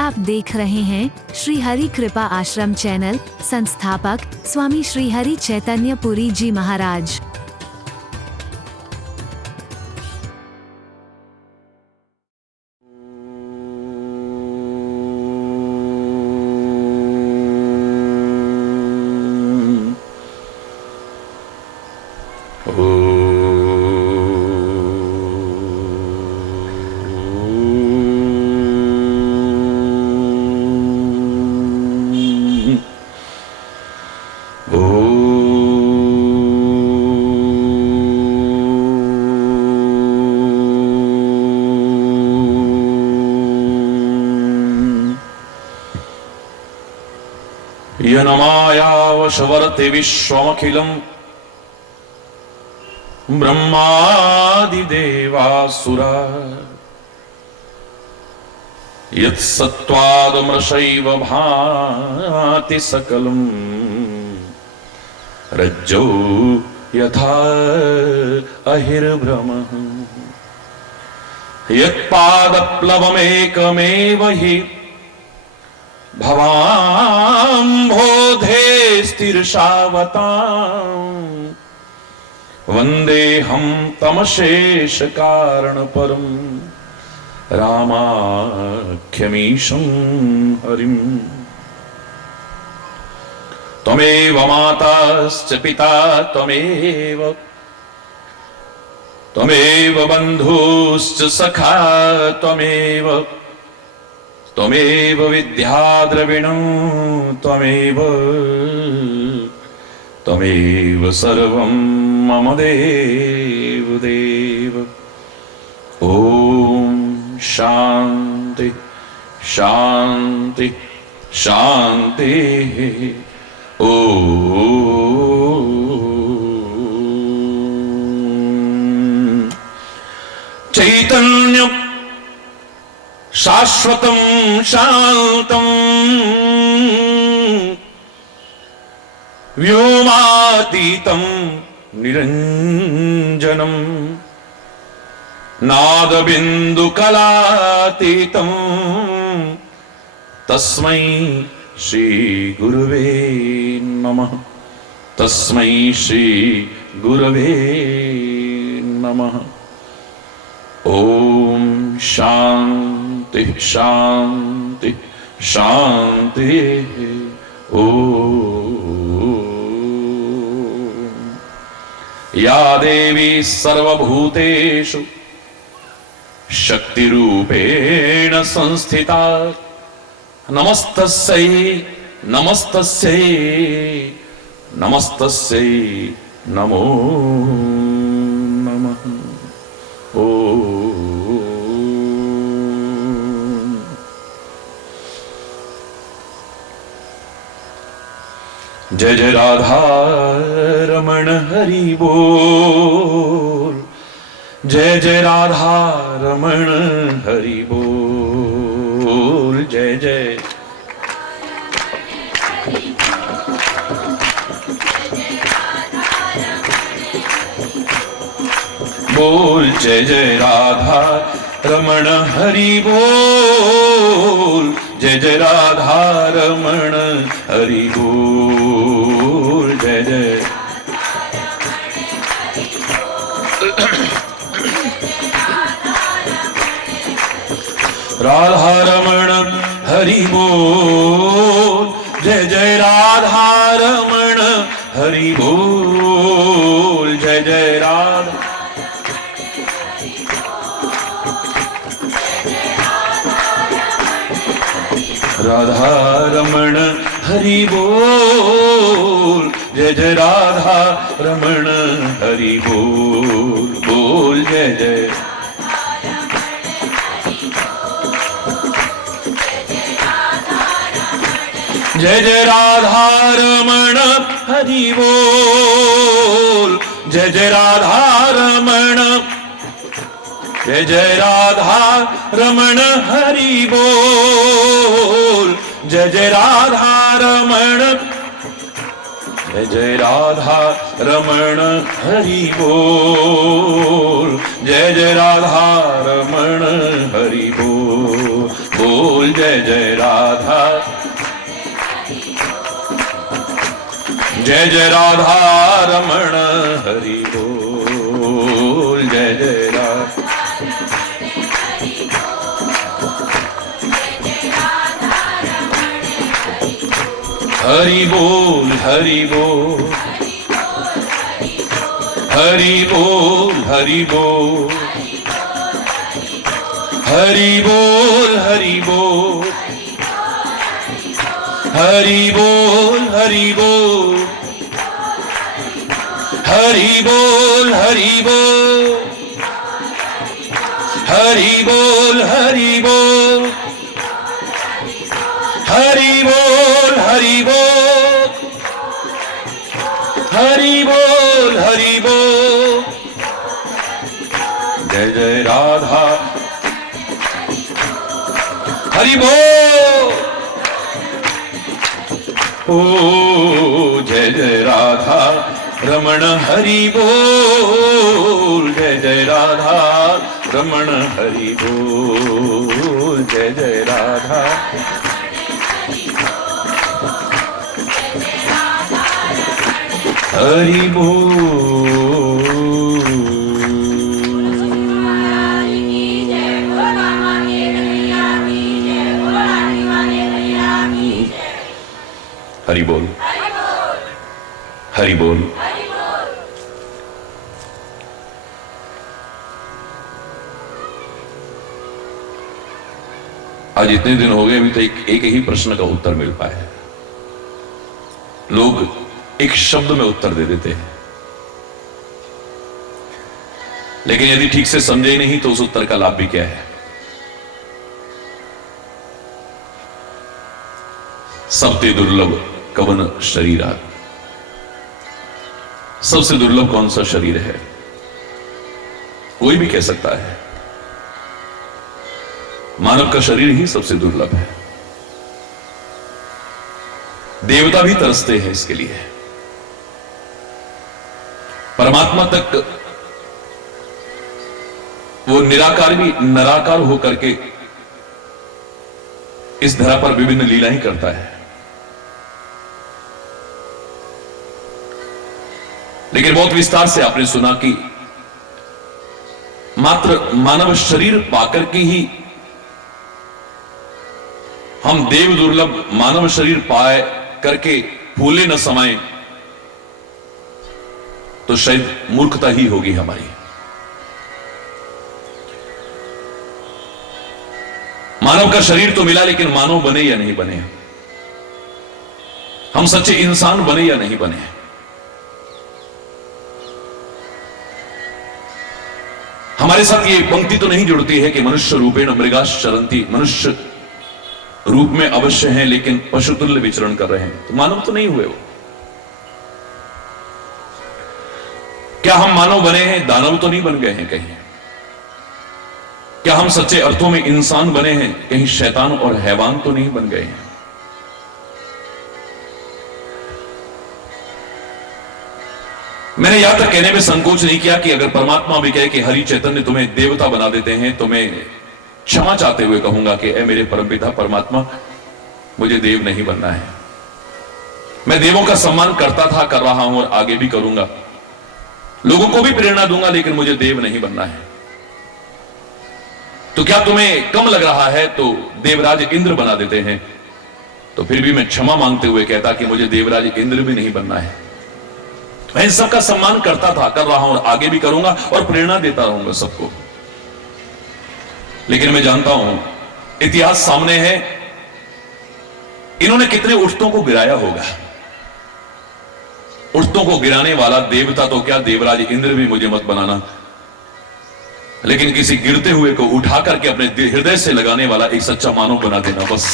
आप देख रहे हैं श्री हरि कृपा आश्रम चैनल। संस्थापक स्वामी श्री हरि चैतन्य पुरी जी महाराज। यनमायावशवर्ते विश्वमखिलम् ब्रह्मादिदेवासुरा यत्सत्त्वादमृषैव भाति सकलम् रज्जौ यथा अहिर्भ्रमः यत्पादप्लवमेकमेव हि भवाम्भोधे स्थिरशावताम् वन्देऽहं तमशेष कारणपरं रामाख्यमीशं हरिम्। त्वमेव माताश्च पिता त्वमेव बन्धुश्च सखा त्वमेव विद्याद्रविणं त्वमेव सर्वं मम देव। ॐ शान्ति शान्ति शान्तिः। ॐ चैतन्यं शाश्वतं शान्तं व्योमातीतं निरञ्जनं नादबिन्दुकलातीतं तस्मै श्रीगुरुवे नमः। तस्मै श्रीगुरवे नमः। ॐ शान्ति शान्ति शान्तिः। ॐ या देवी सर्वभूतेषु शक्तिरूपेण संस्थिता नमस्तस्यै नमस्तस्यै नमस्तस्यै नमो नमः। ॐ जय जय राधा रमण हरि बोल। जय जय राधा रमण हरि बोल। जय जय बोल। जय जय राधा रमण हरि बोल। जय जय राधा रमण हरि बोल। जय जय राधा रमण हरि बोल। जय जय राधा रमण हरि बोल। जय जय राधा राधा रमण हरि बोल। जय जय राधा रमण हरि बोल। बोल जय जय जय जय राधा रमण हरि बोल। जय जय राधा रमण जय जय राधा रमण हरि बोल। जय जय राधा रमण जय जय राधा रमण हरि बोल, जय जय राधा रमण हरि बोल, बोल जय जय राधा, जय जय राधा रमण हरि बोल, जय जय राधा, हरि बोल हरि बोल, हरि बोल हरि बोल, हरि बोल हरि बोल, हरि बोल हरि बोल, हरि बोल हरि बोल, हरि बोल हरि बोल, हरि बोल हरि बोल, हरि बोल हरि बोल, जय जय राधा हरि बोल, ओ जय जय राधा रमण हरि बोल, जय जय राधा रमण हरि बोल, जय जय राधा, हरि बोल। हरि बोल, हरि बोल। आज इतने दिन हो गए अभी तो एक ही प्रश्न का उत्तर मिल पाया है। लोग एक शब्द में उत्तर दे देते हैं, लेकिन यदि ठीक से समझे ही नहीं तो उस उत्तर का लाभ भी क्या है। सबते दुर्लभ कवन शरीरा, सबसे दुर्लभ कौन सा शरीर है? कोई भी कह सकता है मानव का शरीर ही सबसे दुर्लभ है। देवता भी तरसते हैं इसके लिए। परमात्मा तक वो निराकार भी निराकार होकर के इस धरा पर विभिन्न लीलाएं करता है। लेकिन बहुत विस्तार से आपने सुना कि मात्र मानव शरीर पाकर के ही हम देव दुर्लभ मानव शरीर पाए करके फूले न समाए तो शायद मूर्खता ही होगी हमारी। मानव का शरीर तो मिला, लेकिन मानव बने या नहीं बने, हम सच्चे इंसान बने या नहीं बने। हमारे साथ ये पंक्ति तो नहीं जुड़ती है कि मनुष्य रूपेण मृगाश्च चरन्ति, मनुष्य रूप में अवश्य हैं लेकिन पशुतुल्य विचरण कर रहे हैं, तो मानव तो नहीं हुए वो। क्या हम मानव बने हैं, दानव तो नहीं बन गए हैं कहीं? क्या हम सच्चे अर्थों में इंसान बने हैं, कहीं शैतान और हैवान तो नहीं बन गए हैं? मैंने यहां तक कहने में संकोच नहीं किया कि अगर परमात्मा भी कहे कि हरि चैतन्य तुम्हें देवता बना देते हैं, तो मैं क्षमा चाहते हुए कहूंगा कि ऐ मेरे परमपिता परमात्मा, मुझे देव नहीं बनना है। मैं देवों का सम्मान करता था, कर रहा हूं और आगे भी करूंगा, लोगों को भी प्रेरणा दूंगा, लेकिन मुझे देव नहीं बनना है। तो क्या तुम्हें कम लग रहा है तो देवराज इंद्र बना देते हैं? तो फिर भी मैं क्षमा मांगते हुए कहता कि मुझे देवराज इंद्र भी नहीं बनना है। मैं इन सबका सम्मान करता था, कर रहा हूं और आगे भी करूंगा और प्रेरणा देता रहूंगा सबको। लेकिन मैं जानता हूं इतिहास सामने है, इन्होंने कितने उठतों को गिराया होगा। उठतों को गिराने वाला देवता तो क्या, देवराज इंद्र भी मुझे मत बनाना, लेकिन किसी गिरते हुए को उठा करके अपने हृदय से लगाने वाला एक सच्चा मानव बना देना बस।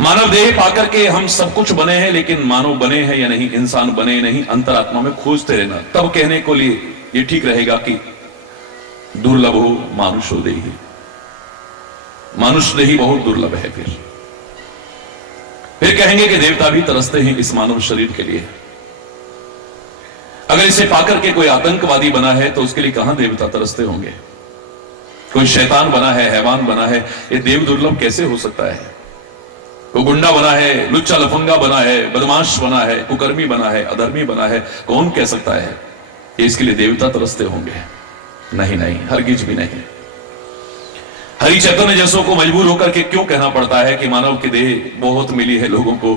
मानव देह पाकर के हम सब कुछ बने हैं, लेकिन मानव बने हैं या नहीं, इंसान बने नहीं, अंतरात्मा में खोजते रहना, तब कहने को लिए ये ठीक रहेगा कि दुर्लभ हो मानुषो देहि। मानुष देहि बहुत दुर्लभ है। फिर फिर कहेंगे कि देवता भी तरसते हैं इस मानव शरीर के लिए। अगर इसे पाकर के कोई आतंकवादी बना है तो उसके लिए कहां देवता तरसते होंगे। कोई शैतान बना है, हैवान बना है, ये देव दुर्लभ कैसे हो सकता है। कोई गुंडा बना है, लुच्चा लफंगा बना है, बदमाश बना है, कुकर्मी बना है, अधर्मी बना है, कौन कह सकता है कि इसके लिए देवता तरसते होंगे। नहीं नहीं, हरगिज भी नहीं। हरि चैतन्य जैसों को मजबूर होकर के क्यों कहना पड़ता है कि मानव की देह बहुत मिली है लोगों को,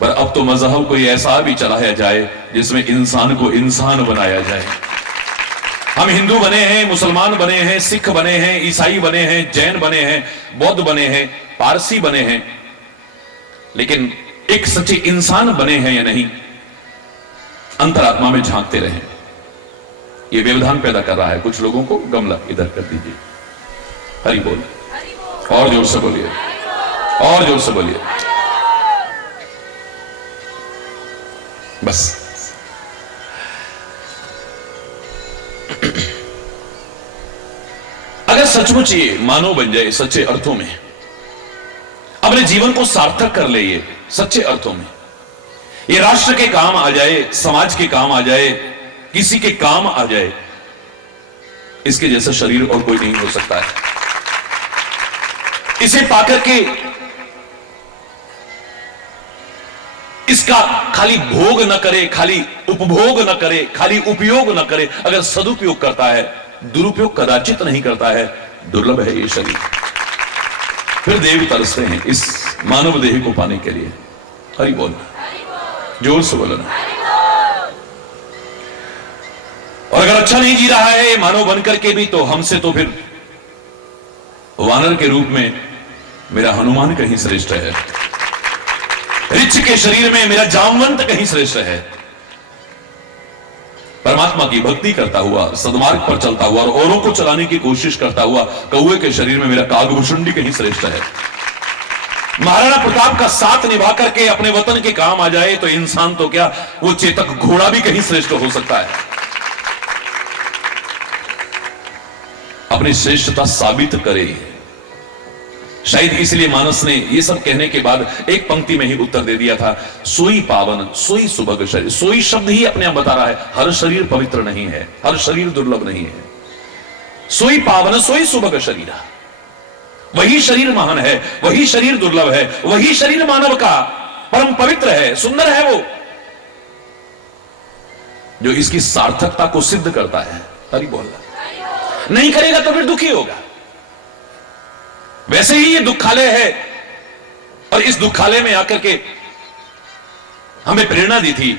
पर अब तो मजहब कोई ऐसा भी चलाया जाए जिसमें इंसान को इंसान बनाया जाए। हम हिंदू बने हैं, मुसलमान बने हैं, सिख बने हैं, ईसाई बने हैं, जैन बने हैं, बौद्ध बने हैं, पारसी बने हैं, लेकिन एक सच्चे इंसान बने हैं या नहीं, अंतरात्मा में झांकते रहें। यह व्यवधान पैदा कर रहा है कुछ लोगों को। गमला इधर कर दीजिए। हरि बोल, और जोर से बोलिए, और जोर से बोलिए। बस अगर सचमुच ये मानव बन जाए, सच्चे अर्थों में अपने जीवन को सार्थक कर ले, ये सच्चे अर्थों में ये राष्ट्र के काम आ जाए, समाज के काम आ जाए, किसी के काम आ जाए, इसके जैसा शरीर और कोई नहीं हो सकता है। इसे पाकर के इसका खाली भोग न करे, खाली उपभोग न करे, खाली उपयोग न करे, अगर सदुपयोग करता है, दुरुपयोग कदाचित नहीं करता है, दुर्लभ है ये शरीर। फिर देव तरसते हैं इस मानव देह को पाने के लिए। हरि बोल, जोर से बोलना। और अगर अच्छा नहीं जी रहा है मानव बनकर के भी, तो हमसे तो फिर वानर के रूप में मेरा हनुमान कहीं श्रेष्ठ है, ऋक्ष के शरीर में मेरा जामवंत कहीं श्रेष्ठ है। परमात्मा की भक्ति करता हुआ, सद्मार्ग पर चलता हुआ और औरों को चलाने की कोशिश करता हुआ कौए के शरीर में मेरा कागभूषुंडी कहीं श्रेष्ठ है। महाराणा प्रताप का साथ निभा करके अपने वतन के काम आ जाए तो इंसान तो क्या, वो चेतक घोड़ा भी कहीं श्रेष्ठ हो सकता है। अपनी श्रेष्ठता साबित करे। शायद इसलिए मानस ने यह सब कहने के बाद एक पंक्ति में ही उत्तर दे दिया था, सोई पावन सोई सुभग शरीर। सोई शब्द ही अपने आप बता रहा है हर शरीर पवित्र नहीं है, हर शरीर दुर्लभ नहीं है। सोई पावन सोई सुभग शरीर, वही शरीर महान है, वही शरीर दुर्लभ है, वही शरीर मानव का परम पवित्र है, सुंदर है वो, जो इसकी सार्थकता को सिद्ध करता है। हरि बोल। नहीं करेगा तो फिर दुखी होगा। वैसे ही ये दुखालय है, और इस दुखालय में आकर के हमें प्रेरणा दी थी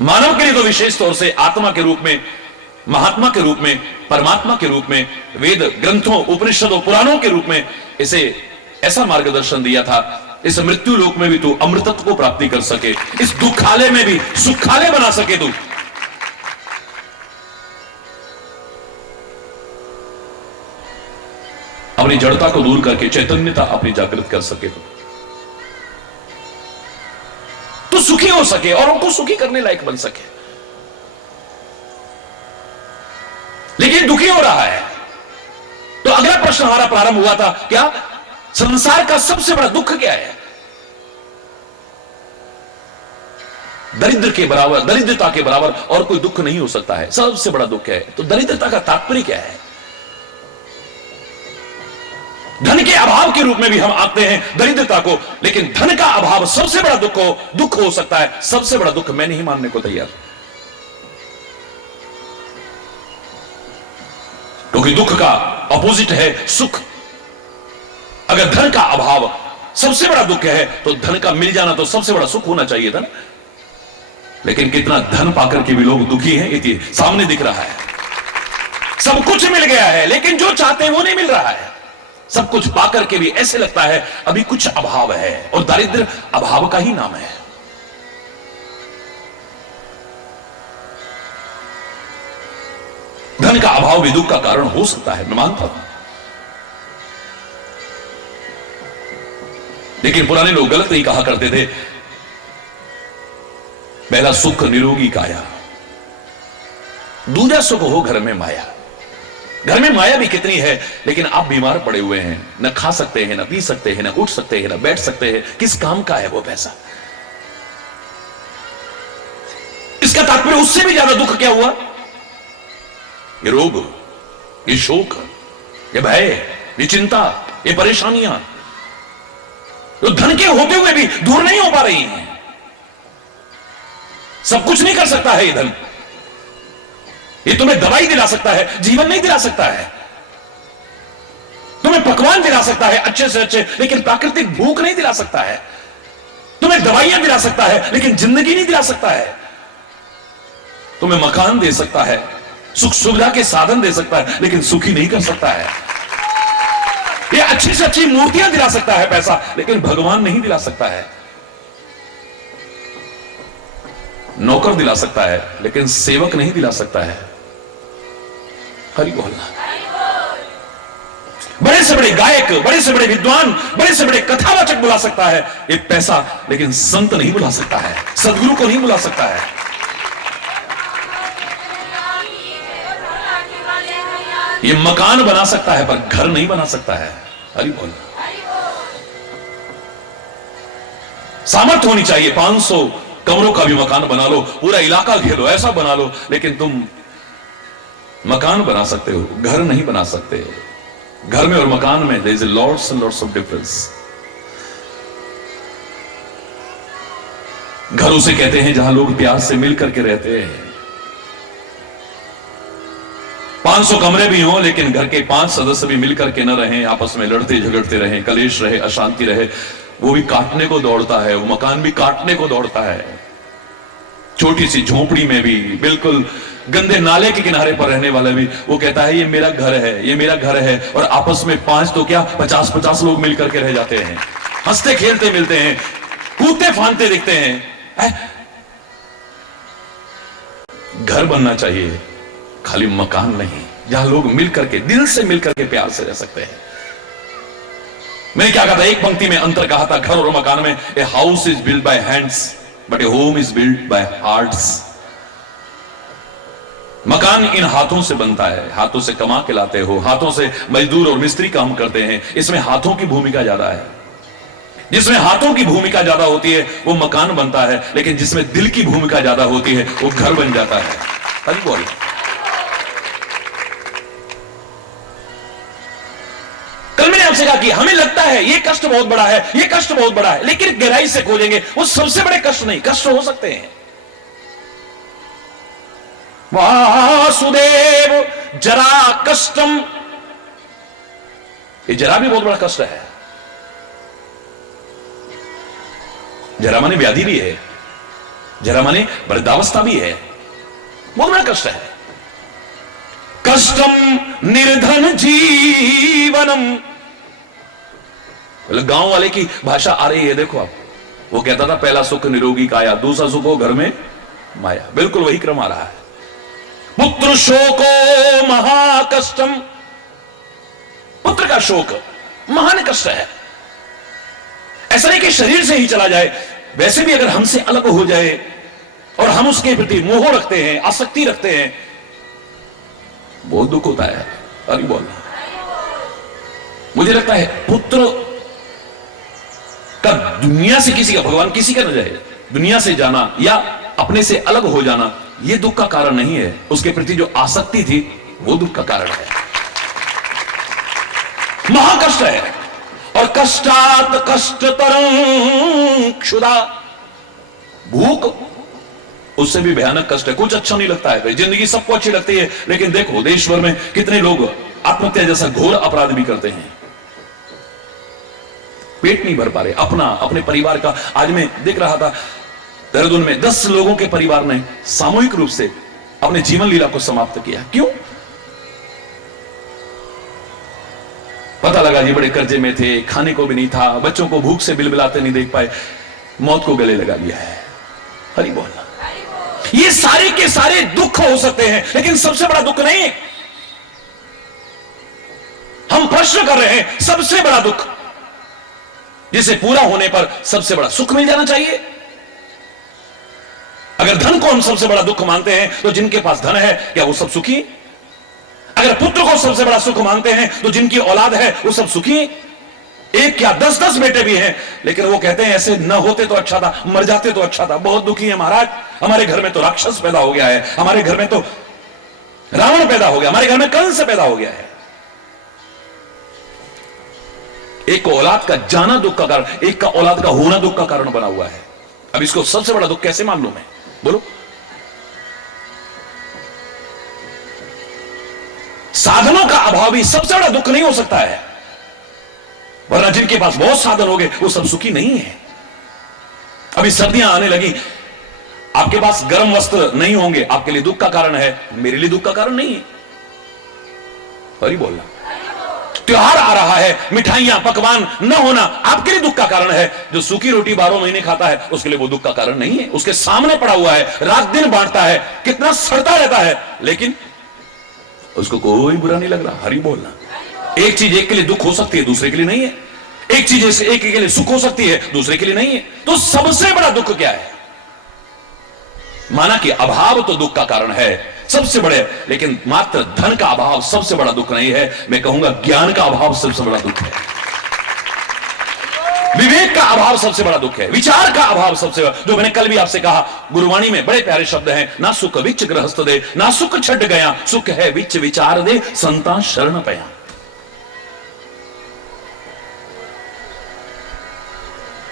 मानव के लिए तो विशेष तौर से आत्मा के रूप में, महात्मा के रूप में, परमात्मा के रूप में, वेद ग्रंथों उपनिषदों पुराणों के रूप में इसे ऐसा मार्गदर्शन दिया था, इस मृत्यु लोक में भी तू अमृतत्व को प्राप्ति कर सके, इस दुखालय में भी सुखालय बना सके तू। अपनी जड़ता को दूर करके चैतन्यता अपनी जागृत कर सके तो सुखी हो सके और उनको सुखी करने लायक बन सके। लेकिन दुखी हो रहा है। तो अगला प्रश्न हमारा प्रारंभ हुआ था, क्या संसार का सबसे बड़ा दुख क्या है? दरिद्र के बराबर, दरिद्रता के बराबर और कोई दुख नहीं हो सकता है, सबसे बड़ा दुख है। तो दरिद्रता का तात्पर्य क्या है? धन के अभाव के रूप में भी हम आते हैं दरिद्रता को, लेकिन धन का अभाव सबसे बड़ा दुख हो सकता है। सबसे बड़ा दुख मैं नहीं मानने को तैयार, क्योंकि दुख का अपोजिट है सुख। अगर धन का अभाव सबसे बड़ा दुख है तो धन का मिल जाना तो सबसे बड़ा सुख होना चाहिए था ना। लेकिन कितना धन पाकर के भी लोग दुखी हैं, ये सामने दिख रहा है। सब कुछ मिल गया है लेकिन जो चाहते हैं वो नहीं मिल रहा है। सब कुछ पाकर के भी ऐसे लगता है अभी कुछ अभाव है, और दारिद्र्य अभाव का ही नाम है। धन का अभाव भी दुख का कारण हो सकता है, मैं मानता हूं, लेकिन पुराने लोग गलत नहीं कहा करते थे। पहला सुख निरोगी काया, दूजा सुख हो घर में माया। घर में माया भी कितनी है, लेकिन आप बीमार पड़े हुए हैं, न खा सकते हैं, न पी सकते हैं, न उठ सकते हैं, न बैठ सकते हैं। किस काम का है वो पैसा? इसका तात्पर्य उससे भी ज्यादा दुख क्या हुआ? ये रोग, ये शोक, ये भय, ये चिंता, ये परेशानियां तो धन के होते हुए भी दूर नहीं हो पा रही हैं। सब कुछ नहीं कर सकता है ये धन। ये तुम्हें दवाई दिला सकता है, जीवन नहीं दिला सकता है। तुम्हें पकवान दिला सकता है अच्छे से अच्छे, लेकिन प्राकृतिक भूख नहीं दिला सकता है। तुम्हें दवाइयां दिला सकता है, लेकिन जिंदगी नहीं दिला सकता है। तुम्हें मकान दे सकता है, सुख सुविधा के साधन दे सकता है, लेकिन सुखी नहीं कर सकता है। ये अच्छी से अच्छी मूर्तियां दिला सकता है पैसा, लेकिन भगवान नहीं दिला सकता है। नौकर दिला सकता है, लेकिन सेवक नहीं दिला सकता है। हरि बोलना। बड़े से बड़े गायक, बड़े से बड़े विद्वान, बड़े से बड़े कथावाचक बुला सकता है ये पैसा, लेकिन संत नहीं बुला सकता है, सदगुरु को नहीं बुला सकता है। ये मकान बना सकता है, पर घर नहीं बना सकता है। हरि बोल। सामर्थ्य होनी चाहिए, 500 कमरों का भी मकान बना लो, पूरा इलाका घेरो, ऐसा बना लो, लेकिन तुम मकान बना सकते हो, घर नहीं बना सकते। घर में और मकान में there is lots and lots of difference. घर उसे कहते हैं जहां लोग प्यार से मिलकर के रहते हैं। 500 कमरे भी हों, लेकिन घर के 5 सदस्य भी मिलकर के न रहें, आपस में लड़ते झगड़ते रहें, कलेश रहे, अशांति रहे, वो भी काटने को दौड़ता है, वो मकान भी काटने को दौड़ता है। छोटी सी झोपड़ी में भी, बिल्कुल गंदे नाले के किनारे पर रहने वाला भी, वो कहता है ये मेरा घर है, ये मेरा घर है। और आपस में 5 तो क्या 50-50 लोग मिलकर के रह जाते हैं, हंसते खेलते मिलते हैं, कूदते फांदते दिखते हैं। घर बनना चाहिए, खाली मकान नहीं, जहां लोग मिलकर के, दिल से मिलकर के प्यार से रह सकते हैं। मैंने क्या कहा था, एक पंक्ति में अंतर कहा था घर और मकान में। A house is build by hands but A home is build by hearts. मकान इन हाथों से बनता है, हाथों से कमा के लाते हो, हाथों से मजदूर और मिस्त्री काम करते हैं, इसमें हाथों की भूमिका ज्यादा है। जिसमें हाथों की भूमिका ज्यादा होती है वो मकान बनता है, लेकिन जिसमें दिल की भूमिका ज्यादा होती है वो घर बन जाता है। हरि बोल। कल मैंने आपसे कहा कि हमें लगता है ये कष्ट बहुत बड़ा है, ये कष्ट बहुत बड़ा है, लेकिन गहराई से खोजेंगे वो सबसे बड़े कष्ट नहीं। कष्ट हो सकते हैं, वासुदेव जरा कष्टम, ये जरा भी बहुत बड़ा कष्ट है। जरा माने व्याधि भी है, जरा माने वृद्धावस्था भी है, बहुत बड़ा कष्ट है। कष्टम निर्धन जीवनम, गांव वाले की भाषा आ रही है, देखो आप। वो कहता था पहला सुख निरोगी काया, दूसरा सुख हो घर में माया। बिल्कुल वही क्रम आ रहा है। पुत्र शोको महाकष्टम, पुत्र का शोक महान कष्ट है। ऐसा नहीं कि शरीर से ही चला जाए, वैसे भी अगर हमसे अलग हो जाए और हम उसके प्रति मोह रखते हैं, आसक्ति रखते हैं, बहुत दुख होता है। अरे बोलना, मुझे लगता है पुत्र का दुनिया से किसी का, भगवान किसी का न जाए, दुनिया से जाना या अपने से अलग हो जाना, यह दुख का कारण नहीं है। उसके प्रति जो आसक्ति थी वो दुख का कारण है, महाकष्ट है। और कष्टात कष्टतरं क्षुधा, भूख उससे भी भयानक कष्ट है। कुछ अच्छा नहीं लगता है भाई, जिंदगी सबको अच्छी लगती है, लेकिन देखो देश भर में कितने लोग आत्महत्या जैसा घोर अपराध भी करते हैं, पेट नहीं भर पा रहे अपना, अपने परिवार का। आज मैं देख रहा था देहरादून में 10 लोगों के परिवार ने सामूहिक रूप से अपने जीवन लीला को समाप्त किया। क्यों? पता लगा जी बड़े कर्जे में थे, खाने को भी नहीं था, बच्चों को भूख से बिलबिलाते नहीं देख पाए, मौत को गले लगा लिया है। हरि बोलना। ये सारे के सारे दुख हो सकते हैं, लेकिन सबसे बड़ा दुख नहीं। हम प्रश्न कर रहे हैं सबसे बड़ा दुख, जिसे पूरा होने पर सबसे बड़ा सुख मिल जाना चाहिए। अगर धन को हम सबसे बड़ा दुख मानते हैं, तो जिनके पास धन है क्या वो सब सुखी? अगर पुत्र को सबसे बड़ा सुख मानते हैं, तो जिनकी औलाद है वो सब सुखी हैं। एक क्या 10-10 बेटे भी हैं, लेकिन वो कहते हैं ऐसे न होते तो अच्छा था, मर जाते तो अच्छा था। बहुत दुखी है महाराज, हमारे घर में तो राक्षस पैदा हो गया है, हमारे घर में तो रावण पैदा हो गया, हमारे घर में कंस पैदा हो गया है। एक को औलाद का जाना दुख का कारण, एक का औलाद का होना दुख का कारण बना हुआ है। अब इसको सबसे बड़ा दुख कैसे मान लूं मैं, बोलो? साधनों का अभाव भी सबसे बड़ा दुख नहीं हो सकता है, वरना जिनके पास बहुत साधन हो गए वो सब सुखी नहीं है। अभी सर्दियां आने लगी, आपके पास गर्म वस्त्र नहीं होंगे, आपके लिए दुख का कारण है, मेरे लिए दुख का कारण नहीं है। सही बोलना। त्योहार आ रहा है, मिठाइयां पकवान न होना आपके लिए दुख का कारण है। जो सूखी रोटी 12 महीने खाता है उसके लिए वो दुख का कारण नहीं है। उसके सामने पड़ा हुआ है, रात दिन बांटता है, कितना सड़ता रहता है, लेकिन उसको कोई बुरा नहीं लग रहा। हरि बोलना। एक चीज एक के लिए दुख हो सकती है, दूसरे के लिए नहीं है। एक चीज एक के लिए सुख हो सकती है, दूसरे के लिए नहीं है। तो सबसे बड़ा दुख क्या है? माना कि अभाव तो दुख का कारण है सबसे बड़े, लेकिन मात्र धन का अभाव सबसे बड़ा दुख नहीं है। मैं कहूंगा ज्ञान का अभाव सबसे बड़ा दुख है, विवेक का अभाव सबसे बड़ा दुख है, विचार का अभाव सबसे बड़ा। जो मैंने कल भी आपसे कहा, गुरुवाणी में बड़े प्यारे शब्द हैं, ना सुख विच गृहस्थ दे, ना सुख छट गया, सुख है विच विचार दे, संता शरण पया।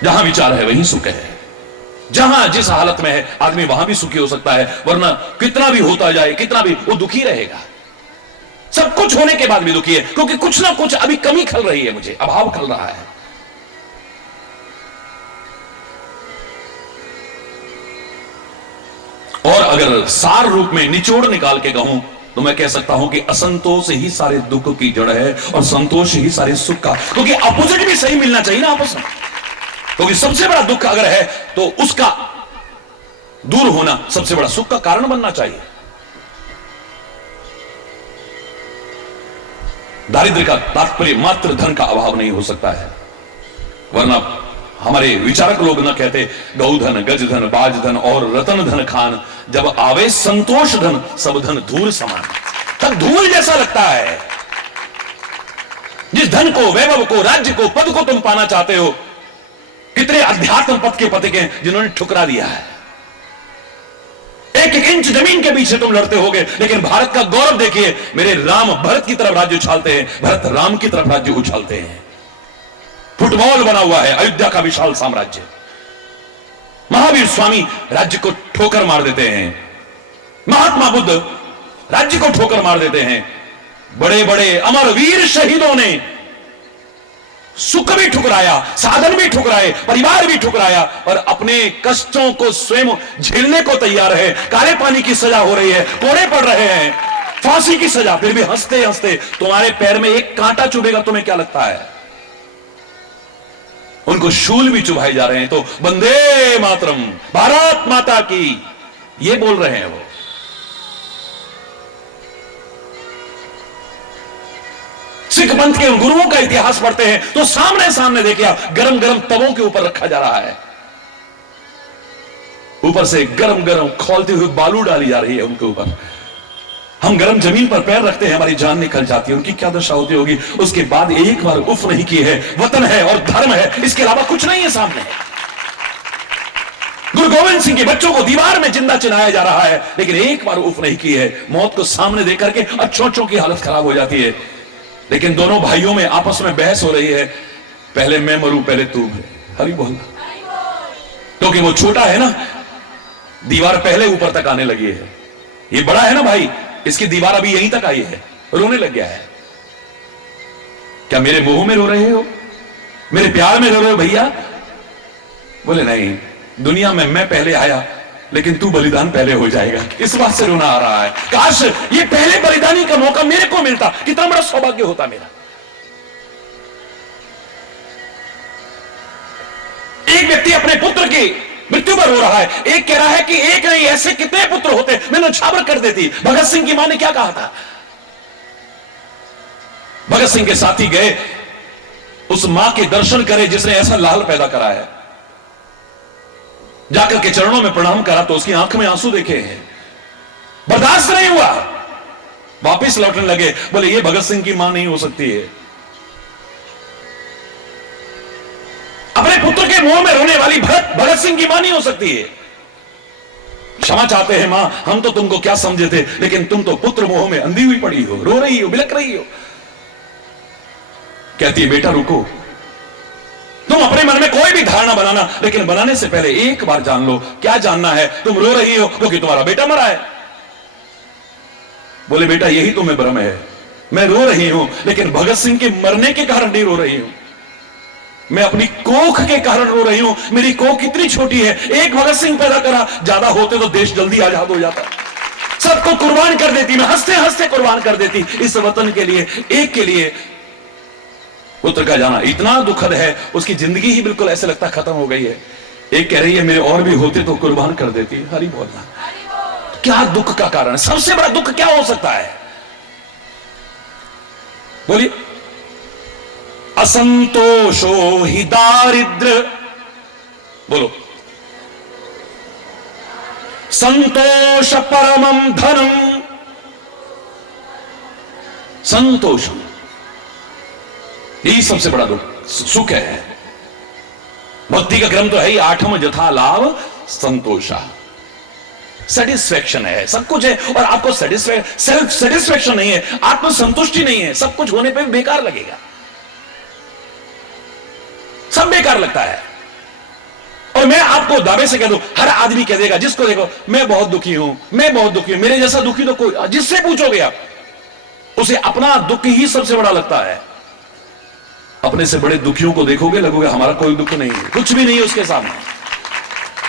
जहां विचार है वहीं सुख है। जहां जिस हालत में है आदमी वहां भी सुखी हो सकता है, वरना कितना भी होता जाए, कितना भी, वो दुखी रहेगा। सब कुछ होने के बाद भी दुखी है, क्योंकि कुछ ना कुछ अभी कमी खल रही है, मुझे अभाव खल रहा है। और अगर सार रूप में निचोड़ निकाल के कहूं तो मैं कह सकता हूं कि असंतोष ही सारे दुख की जड़ है और संतोष ही सारे सुख का। क्योंकि अपोजिट भी सही मिलना चाहिए ना आपस में। क्योंकि सबसे बड़ा दुख अगर है तो उसका दूर होना सबसे बड़ा सुख का कारण बनना चाहिए। दारिद्र्य का तात्पर्य मात्र धन का अभाव नहीं हो सकता है, वरना हमारे विचारक लोग न कहते गौधन गजधन बाजधन और रतन धन खान, जब आवे संतोष धन सब धन धूल समान। तब धूल जैसा लगता है। जिस धन को, वैभव को, राज्य को, पद को तुम पाना चाहते हो, कितने अध्यात्म पद के पथिक हैं जिन्होंने ठुकरा दिया है। एक एक इंच जमीन के पीछे तुम लड़ते होगे, लेकिन भारत का गौरव देखिए, मेरे राम भरत की तरफ राज्य उछालते हैं, भरत राम की तरफ राज्य उछालते हैं। फुटबॉल बना हुआ है अयोध्या का विशाल साम्राज्य। महावीर स्वामी राज्य को ठोकर मार देते हैं, महात्मा बुद्ध राज्य को ठोकर मार देते हैं। बड़े बड़े अमर वीर शहीदों ने सुख भी ठुकराया, साधन भी ठुकराए, परिवार भी ठुकराया, और अपने कष्टों को स्वयं झेलने को तैयार है। काले पानी की सजा हो रही है, कोड़े पड़ रहे हैं, फांसी की सजा, फिर भी हंसते हंसते तुम्हारे पैर में एक कांटा चुभेगा, तुम्हें क्या लगता है? उनको शूल भी चुभाए जा रहे हैं, तो वंदे मातरम, भारत माता की, ये बोल रहे हैं वो। सिख पंथ के गुरुओं का इतिहास पढ़ते हैं तो सामने सामने देखिए आप, गरम गरम तवों के ऊपर रखा जा रहा है, ऊपर से गरम गरम खौलते हुए बालू डाली जा रही है उनके ऊपर। हम गरम जमीन पर पैर रखते हैं, हमारी जान निकल जाती है, उनकी क्या दशा होती होगी। उसके बाद एक बार उफ नहीं की है। वतन है और धर्म है, इसके अलावा कुछ नहीं है सामने। गुरु गोविंद सिंह के बच्चों को दीवार में जिंदा चिनाया जा रहा है, लेकिन एक बार उफ नहीं की है। मौत को सामने देख करके अच्छों की हालत खराब हो जाती है। लेकिन दोनों भाइयों में आपस में बहस हो रही है, पहले मैं मरूं पहले तू। हरि बोल। क्योंकि वो छोटा है ना, दीवार पहले ऊपर तक आने लगी है। ये बड़ा है ना भाई, इसकी दीवार अभी यहीं तक आई है, रोने लग गया है। क्या मेरे मुंह में रो रहे हो, मेरे प्यार में रो रहे हो भैया? बोले नहीं, दुनिया में मैं पहले आया, लेकिन तू बलिदान पहले हो जाएगा, इस बात से रोना आ रहा है। काश ये पहले बलिदानी का मौका मेरे को मिलता, कितना बड़ा सौभाग्य होता मेरा। एक व्यक्ति अपने पुत्र की मृत्यु पर रो रहा है, एक कह रहा है कि एक नहीं ऐसे कितने पुत्र होते, मैं न्यौछावर कर देती। भगत सिंह की मां ने क्या कहा था? भगत सिंह के साथी गए, उस मां के दर्शन करे जिसने ऐसा लाल पैदा करा है। जाकर के चरणों में प्रणाम करा तो उसकी आंख में आंसू देखे हैं, बर्दाश्त नहीं हुआ। वापिस लौटने लगे, बोले ये भगत सिंह की मां नहीं हो सकती है। अपने पुत्र के मुंह में रोने वाली भगत सिंह की मां नहीं हो सकती है। क्षमा चाहते हैं मां, हम तो तुमको क्या समझे थे, लेकिन तुम तो पुत्र मोह में अंधी हुई पड़ी हो, रो रही हो, बिलक रही हो। कहती है बेटा रुको, तुम अपने मन में कोई भी धारणा बनाना, लेकिन बनाने से पहले एक बार जान लो। क्या जानना है? तुम रो रही हो क्योंकि तुम्हारा बेटा मरा है। बोले बेटा यही तुम्हें भ्रम है, मैं रो रही हूं लेकिन भगत सिंह के मरने के कारण नहीं रो रही हूं, मैं अपनी कोख के कारण रो रही हूं। मेरी कोख कितनी छोटी है, एक भगत सिंह पैदा करा, ज्यादा होते तो देश जल्दी आजाद हो जाता, सबको कुर्बान कर देती, मैं हंसते हंसते कुर्बान कर देती इस वतन के लिए, एक के लिए। पुत्र का जाना इतना दुखद है, उसकी जिंदगी ही बिल्कुल ऐसे लगता खत्म हो गई है। एक कह रही है मेरे और भी होते तो कुर्बान कर देती। हरि बोलना, क्या दुख का कारण है? सबसे बड़ा दुख क्या हो सकता है? बोलिए। असंतोषो ही दारिद्र, बोलो। संतोष परमम धनम, संतोष यही सबसे बड़ा दुख सुख है। भक्ति का क्रम तो है ही, आठम जथा लाभ संतोषा, सेटिस्फैक्शन है, सब कुछ है और आपको सेल्फ सेटिस्फैक्शन नहीं है, आत्मसंतुष्टि नहीं है, सब कुछ होने पे भी बेकार लगेगा, सब बेकार लगता है। और मैं आपको दावे से कह दूं, हर आदमी कह देगा, जिसको देखो मैं बहुत दुखी हूं, मैं बहुत दुखी हूं, मेरे जैसा दुखी तो कोई, जिससे पूछोगे आप, उसे अपना दुख ही सबसे बड़ा लगता है। अपने से बड़े दुखियों को देखोगे, लगोगे हमारा कोई दुख नहीं है, कुछ भी नहीं है उसके सामने।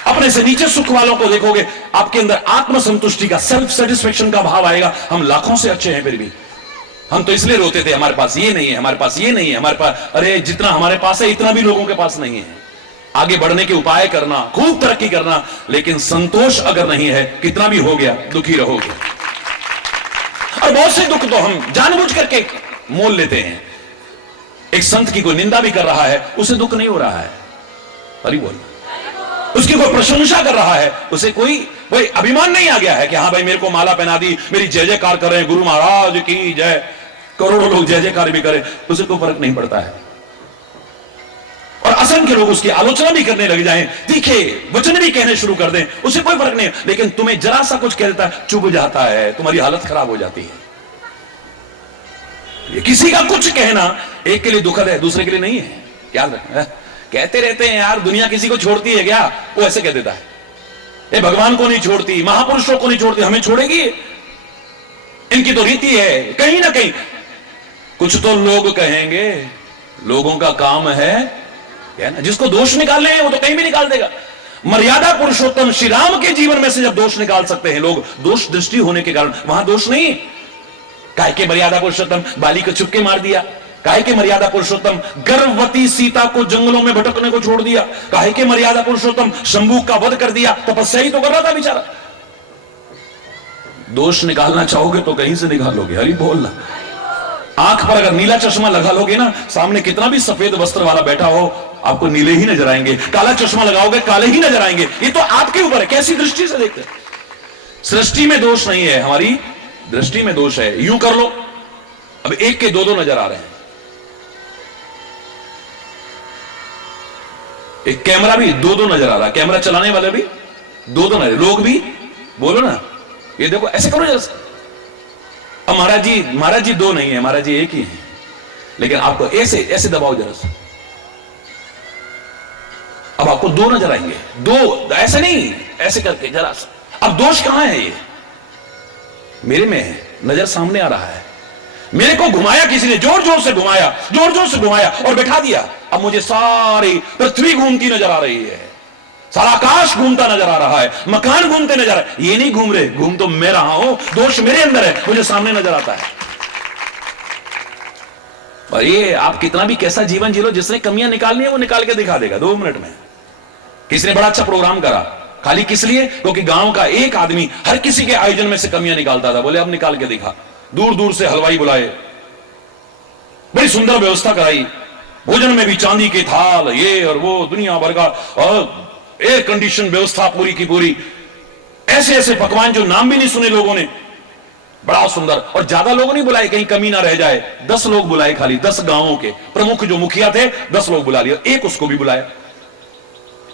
अपने से नीचे सुख वालों को देखोगे, आपके अंदर आत्मसंतुष्टि का, सेल्फ सेटिस्फेक्शन का भाव आएगा। हम लाखों से अच्छे हैं, फिर भी हम तो इसलिए रोते थे हमारे पास ये नहीं है, हमारे पास ये नहीं है, हमारे पास, अरे जितना हमारे पास है इतना भी लोगों के पास नहीं है। आगे बढ़ने के उपाय करना, खूब तरक्की करना, लेकिन संतोष अगर नहीं है, कितना भी हो गया दुखी रहोगे। और बहुत से दुख तो हम जानबूझ करके मोल लेते हैं। एक संत की कोई निंदा भी कर रहा है, उसे दुख नहीं हो रहा है, हरि बोल। उसकी कोई प्रशंसा कर रहा है, उसे कोई अभिमान नहीं आ गया है कि हाँ भाई मेरे को माला पहना दी, मेरी जय जयकार कर रहे हैं, गुरु महाराज की जय, करोड़ों लोग जय जयकार भी करें, उसे कोई फर्क नहीं पड़ता है। और असंख्य लोग उसकी आलोचना भी करने लग जाएं, तीखे वचन भी कहने शुरू कर दें, उसे कोई फर्क नहीं, लेकिन तुम्हें जरा सा कुछ कह देता है, चुभ जाता है, तुम्हारी हालत खराब हो जाती है। ये किसी का कुछ कहना एक के लिए दुखद है, दूसरे के लिए नहीं है। क्या कहते रहते हैं यार, दुनिया किसी को छोड़ती है क्या? वो ऐसे कह देता है, ये भगवान को नहीं छोड़ती, महापुरुषों को नहीं छोड़ती, हमें छोड़ेगी? इनकी तो रीति है। कहीं ना कहीं कुछ तो लोग कहेंगे, लोगों का काम है ना, जिसको दोष निकालने हैं वो तो कहीं भी निकाल देगा। मर्यादा पुरुषोत्तम श्री राम के जीवन में से जब दोष निकाल सकते हैं लोग, दोष दृष्टि होने के कारण, वहां दोष नहीं। काहे के मर्यादा पुरुषोत्तम बाली को चुपके मार दिया? काहे के मर्यादा पुरुषोत्तम गर्भवती सीता को जंगलों में भटकने को छोड़ दिया? काहे के मर्यादा पुरुषोत्तम शंभू का वध कर दिया? तपस्या ही तो कर रहा था बेचारा। दोष निकालना चाहोगे तो कहीं से निकालोगे, हरि बोलना। आंख पर अगर नीला चश्मा लगा लोगे ना, सामने कितना भी सफेद वस्त्र वाला बैठा हो, आपको नीले ही नजर आएंगे। काला चश्मा लगाओगे, काले ही नजर आएंगे। ये तो आपके ऊपर है, कैसी दृष्टि से देखते हैं। सृष्टि में दोष नहीं है, हमारी दृष्टि में दोष है। यूं कर लो, अब एक के दो नजर आ रहे हैं। एक कैमरा भी दो नजर आ रहा है, कैमरा चलाने वाले भी दो नजर, लोग भी बोलो ना, ये देखो ऐसे करो जरा। अब महाराज जी दो नहीं है, महाराज जी एक ही है, लेकिन आपको ऐसे ऐसे दबाओ जरा सा, अब आपको दो नजर आएंगे। दो ऐसे नहीं, ऐसे करके जरा सा। अब दोष कहां है? ये मेरे में है, नजर सामने आ रहा है। मेरे को घुमाया किसी ने, जोर जोर से घुमाया और बैठा दिया। अब मुझे सारी पृथ्वी घूमती नजर आ रही है, सारा आकाश घूमता नजर आ रहा है, मकान घूमते नजर आ रहे। ये नहीं घूम रहे, घूम तो मैं रहा हूं, दोष मेरे अंदर है, मुझे सामने नजर आता है। और ये आप कितना भी कैसा जीवन जी लो, जिसने कमियां निकालनी है वो निकाल के दिखा देगा 2 मिनट में। किसी ने बड़ा अच्छा प्रोग्राम करा, खाली किस लिए? क्योंकि गांव का एक आदमी हर किसी के आयोजन में से कमियां निकालता था। बोले अब निकाल के दिखा। दूर दूर से हलवाई बुलाए, बड़ी सुंदर व्यवस्था कराई, भोजन में भी चांदी के थाल, ये और वो, दुनिया भर का एयर कंडीशन व्यवस्था पूरी की पूरी। ऐसे ऐसे पकवान जो नाम भी नहीं सुने लोगों ने, बड़ा सुंदर। और ज्यादा लोग नहीं बुलाए, कहीं कमी ना रह जाए। 10 लोग बुलाए, खाली 10 गांवों के प्रमुख जो मुखिया थे 10 लोग बुला लिए, एक उसको भी बुलाया।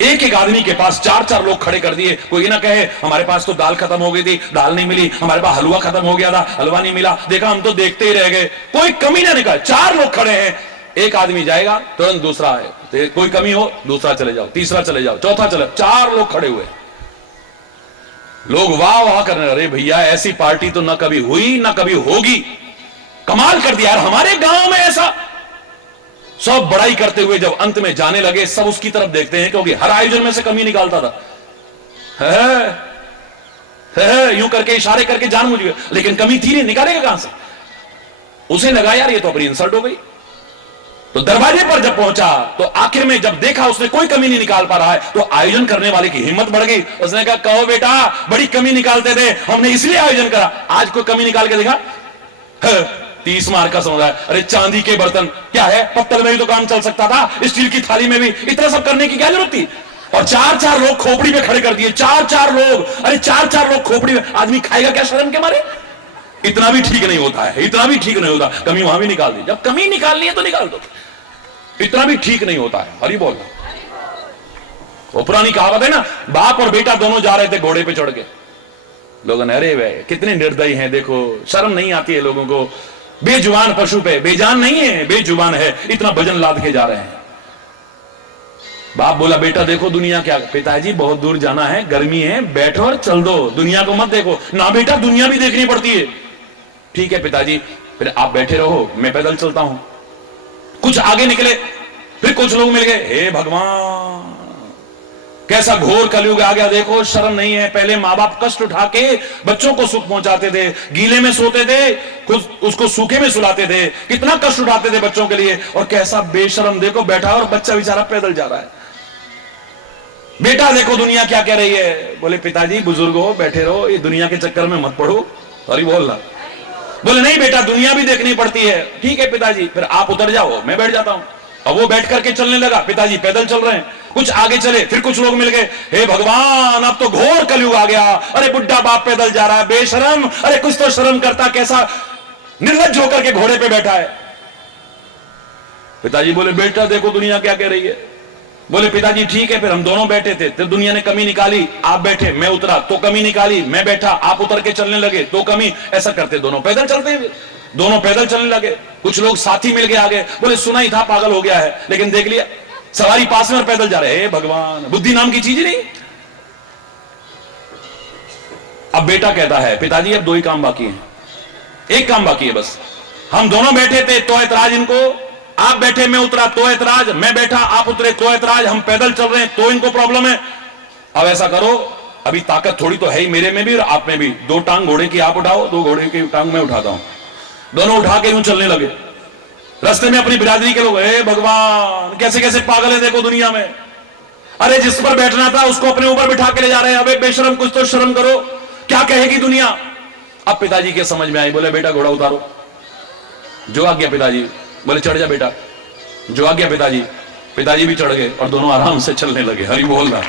एक एक आदमी के पास 4-4 लोग खड़े कर दिए। कोई ना कहे हमारे पास तो दाल खत्म हो गई थी, दाल नहीं मिली, हमारे पास हलवा खत्म हो गया था, हलवा नहीं मिला, देखा हम तो देखते ही रह गए। कोई कमी ना निकाल, 4 लोग खड़े हैं, एक आदमी जाएगा तुरंत दूसरा है, तो कोई कमी हो दूसरा चले जाओ, तीसरा चले जाओ, चौथा चले, 4 लोग खड़े हुए। लोग वाह वाह करने, अरे भैया ऐसी पार्टी तो ना कभी हुई ना कभी होगी, कमाल कर दिया यार। हमारे गांव में ऐसा, सब बड़ाई करते हुए जब अंत में जाने लगे, सब उसकी तरफ देखते हैं क्योंकि हर आयोजन में से कमी निकालता था। यूं करके इशारे करके जान मुझ गए, लेकिन कमी थी नहीं, निकालेगा कहां से? उसे लगा यार ये तो अपनी इंसल्ट हो गई। तो दरवाजे पर जब पहुंचा तो आखिर में जब देखा उसने कोई कमी नहीं निकाल पा रहा है, तो आयोजन करने वाले की हिम्मत बढ़ गई। उसने कहा कहो बेटा, बड़ी कमी निकालते थे, हमने इसलिए आयोजन करा, आज कोई कमी निकाल के देखा? 30 मार्क का समुदाय, अरे चांदी के बर्तन क्या है, पत्तल में भी तो काम चल सकता था, स्टील की थाली में भी इतना सब करने की क्या जरूरत थी? और 4-4 लोग खोपड़ी पे खड़े कर दिए, 4-4 लोग, अरे 4-4 लोग खोपड़ी में, आदमी खाएगा क्या शर्म के मारे? इतना भी ठीक नहीं होता है, इतना भी ठीक नहीं होता। कमी वहां भी निकाल दी, जब कमी निकालनी है तो निकाल दो, इतना भी ठीक नहीं होता है। हरी बोल। वो पुरानी कहावत है ना, बाप और बेटा दोनों जा रहे थे घोड़े पे चढ़ के, लोगों ने अरे वे कितने निर्दयी हैं, देखो शर्म नहीं आती है लोगों को, बेजुबान पशु पे, बेजान नहीं है बेजुबान है, इतना वजन लाद के जा रहे हैं। बाप बोला बेटा देखो दुनिया क्या, पिताजी बहुत दूर जाना है, गर्मी है, बैठो और चल दो, दुनिया को मत देखो ना। बेटा दुनिया भी देखनी पड़ती है। ठीक है पिताजी, फिर आप बैठे रहो, मैं पैदल चलता हूं। कुछ आगे निकले, फिर कुछ लोग मिल गए, हे भगवान कैसा घोर कलयुग आ गया, देखो शर्म नहीं है। पहले माँ बाप कष्ट उठा के बच्चों को सुख पहुंचाते थे, गीले में सोते थे, खुद उसको सूखे में सुलाते थे, कितना कष्ट उठाते थे बच्चों के लिए, और कैसा बेशरम देखो बैठा और बच्चा बेचारा पैदल जा रहा है। बेटा देखो दुनिया क्या कह रही है। बोले पिताजी बुजुर्ग हो, बैठे रहो, ये दुनिया के चक्कर में मत पड़ो। अरे बोल रहा, बोले नहीं बेटा दुनिया भी देखनी पड़ती है। ठीक है पिताजी, फिर आप उतर जाओ, मैं बैठ जाता हूं। अब वो बैठ करके चलने लगा, पिताजी पैदल चल रहे हैं। कुछ आगे चले, फिर कुछ लोग मिल गए, हे भगवान अब तो घोर कलयुग आ गया, अरे बुड्ढा बाप पैदल जा रहा है, बेशरम, अरे कुछ तो शर्म करता, कैसा निर्लज्ज होकर के घोड़े पे बैठा है। पिताजी बोले बेटा देखो दुनिया क्या कह रही है। बोले पिताजी ठीक है, फिर हम दोनों बैठे थे तो दुनिया ने कमी निकाली, आप बैठे मैं उतरा तो कमी निकाली, मैं बैठा आप उतर के चलने लगे तो कमी, ऐसा करते दोनों पैदल चलते हैं, दोनों पैदल चलने लगे। कुछ लोग साथी मिल गए आगे, बोले सुना ही था पागल हो गया है, लेकिन देख लिया सवारी पास में और पैदल जा रहे हैं। भगवान, बुद्धि नाम की चीज ही नहीं। अब बेटा कहता है पिताजी अब 2 ही काम बाकी हैं, एक काम बाकी है बस। हम दोनों बैठे थे तो ऐतराज इनको, आप बैठे मैं उतरा तो ऐतराज, मैं बैठा आप उतरे तो ऐतराज, हम पैदल चल रहे हैं तो इनको प्रॉब्लम है। अब ऐसा करो, अभी ताकत थोड़ी तो है ही मेरे में भी और आप में भी, 2 टांग घोड़े की आप उठाओ, 2 घोड़े की टांग मैं उठाता हूं। दोनों उठा के यूं चलने लगे। रास्ते में अपनी बिरादरी के लोग, हे भगवान कैसे कैसे पागल है देखो दुनिया में, अरे जिस पर बैठना था उसको अपने ऊपर बिठा के ले जा रहे हैं। अबे बेशरम कुछ तो शर्म करो, क्या कहेगी दुनिया। अब पिताजी के समझ में आई, बोले बेटा घोड़ा उतारो। जो आ गया पिताजी, बोले चढ़ जा बेटा। जो आ गया पिताजी, पिताजी भी चढ़ गए और दोनों आराम से चलने लगे। हरि बोल रहा,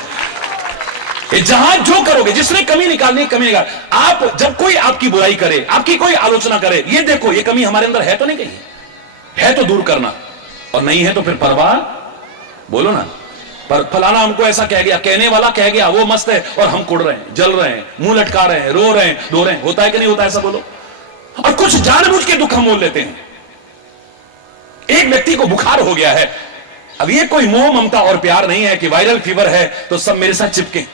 जहां जो करोगे, जिसने कमी निकालनी कमी निकाल। आप जब कोई आपकी बुराई करे, आपकी कोई आलोचना करे, ये देखो ये कमी हमारे अंदर है तो नहीं, कहीं है तो दूर करना, और नहीं है तो फिर परवाह बोलो ना। पर फलाना हमको ऐसा कह गया, कहने वाला कह गया, वो मस्त है और हम कुड़ रहे हैं, जल रहे हैं, मुंह लटका रहे हैं, रो रहे हैं, धो रहे हैं। होता है कि नहीं होता ऐसा बोलो। और कुछ जानबूझ के दुख हम मोल लेते हैं। एक व्यक्ति को बुखार हो गया है, अब ये कोई मोह ममता और प्यार नहीं है कि वायरल फीवर है तो सब मेरे साथ चिपके,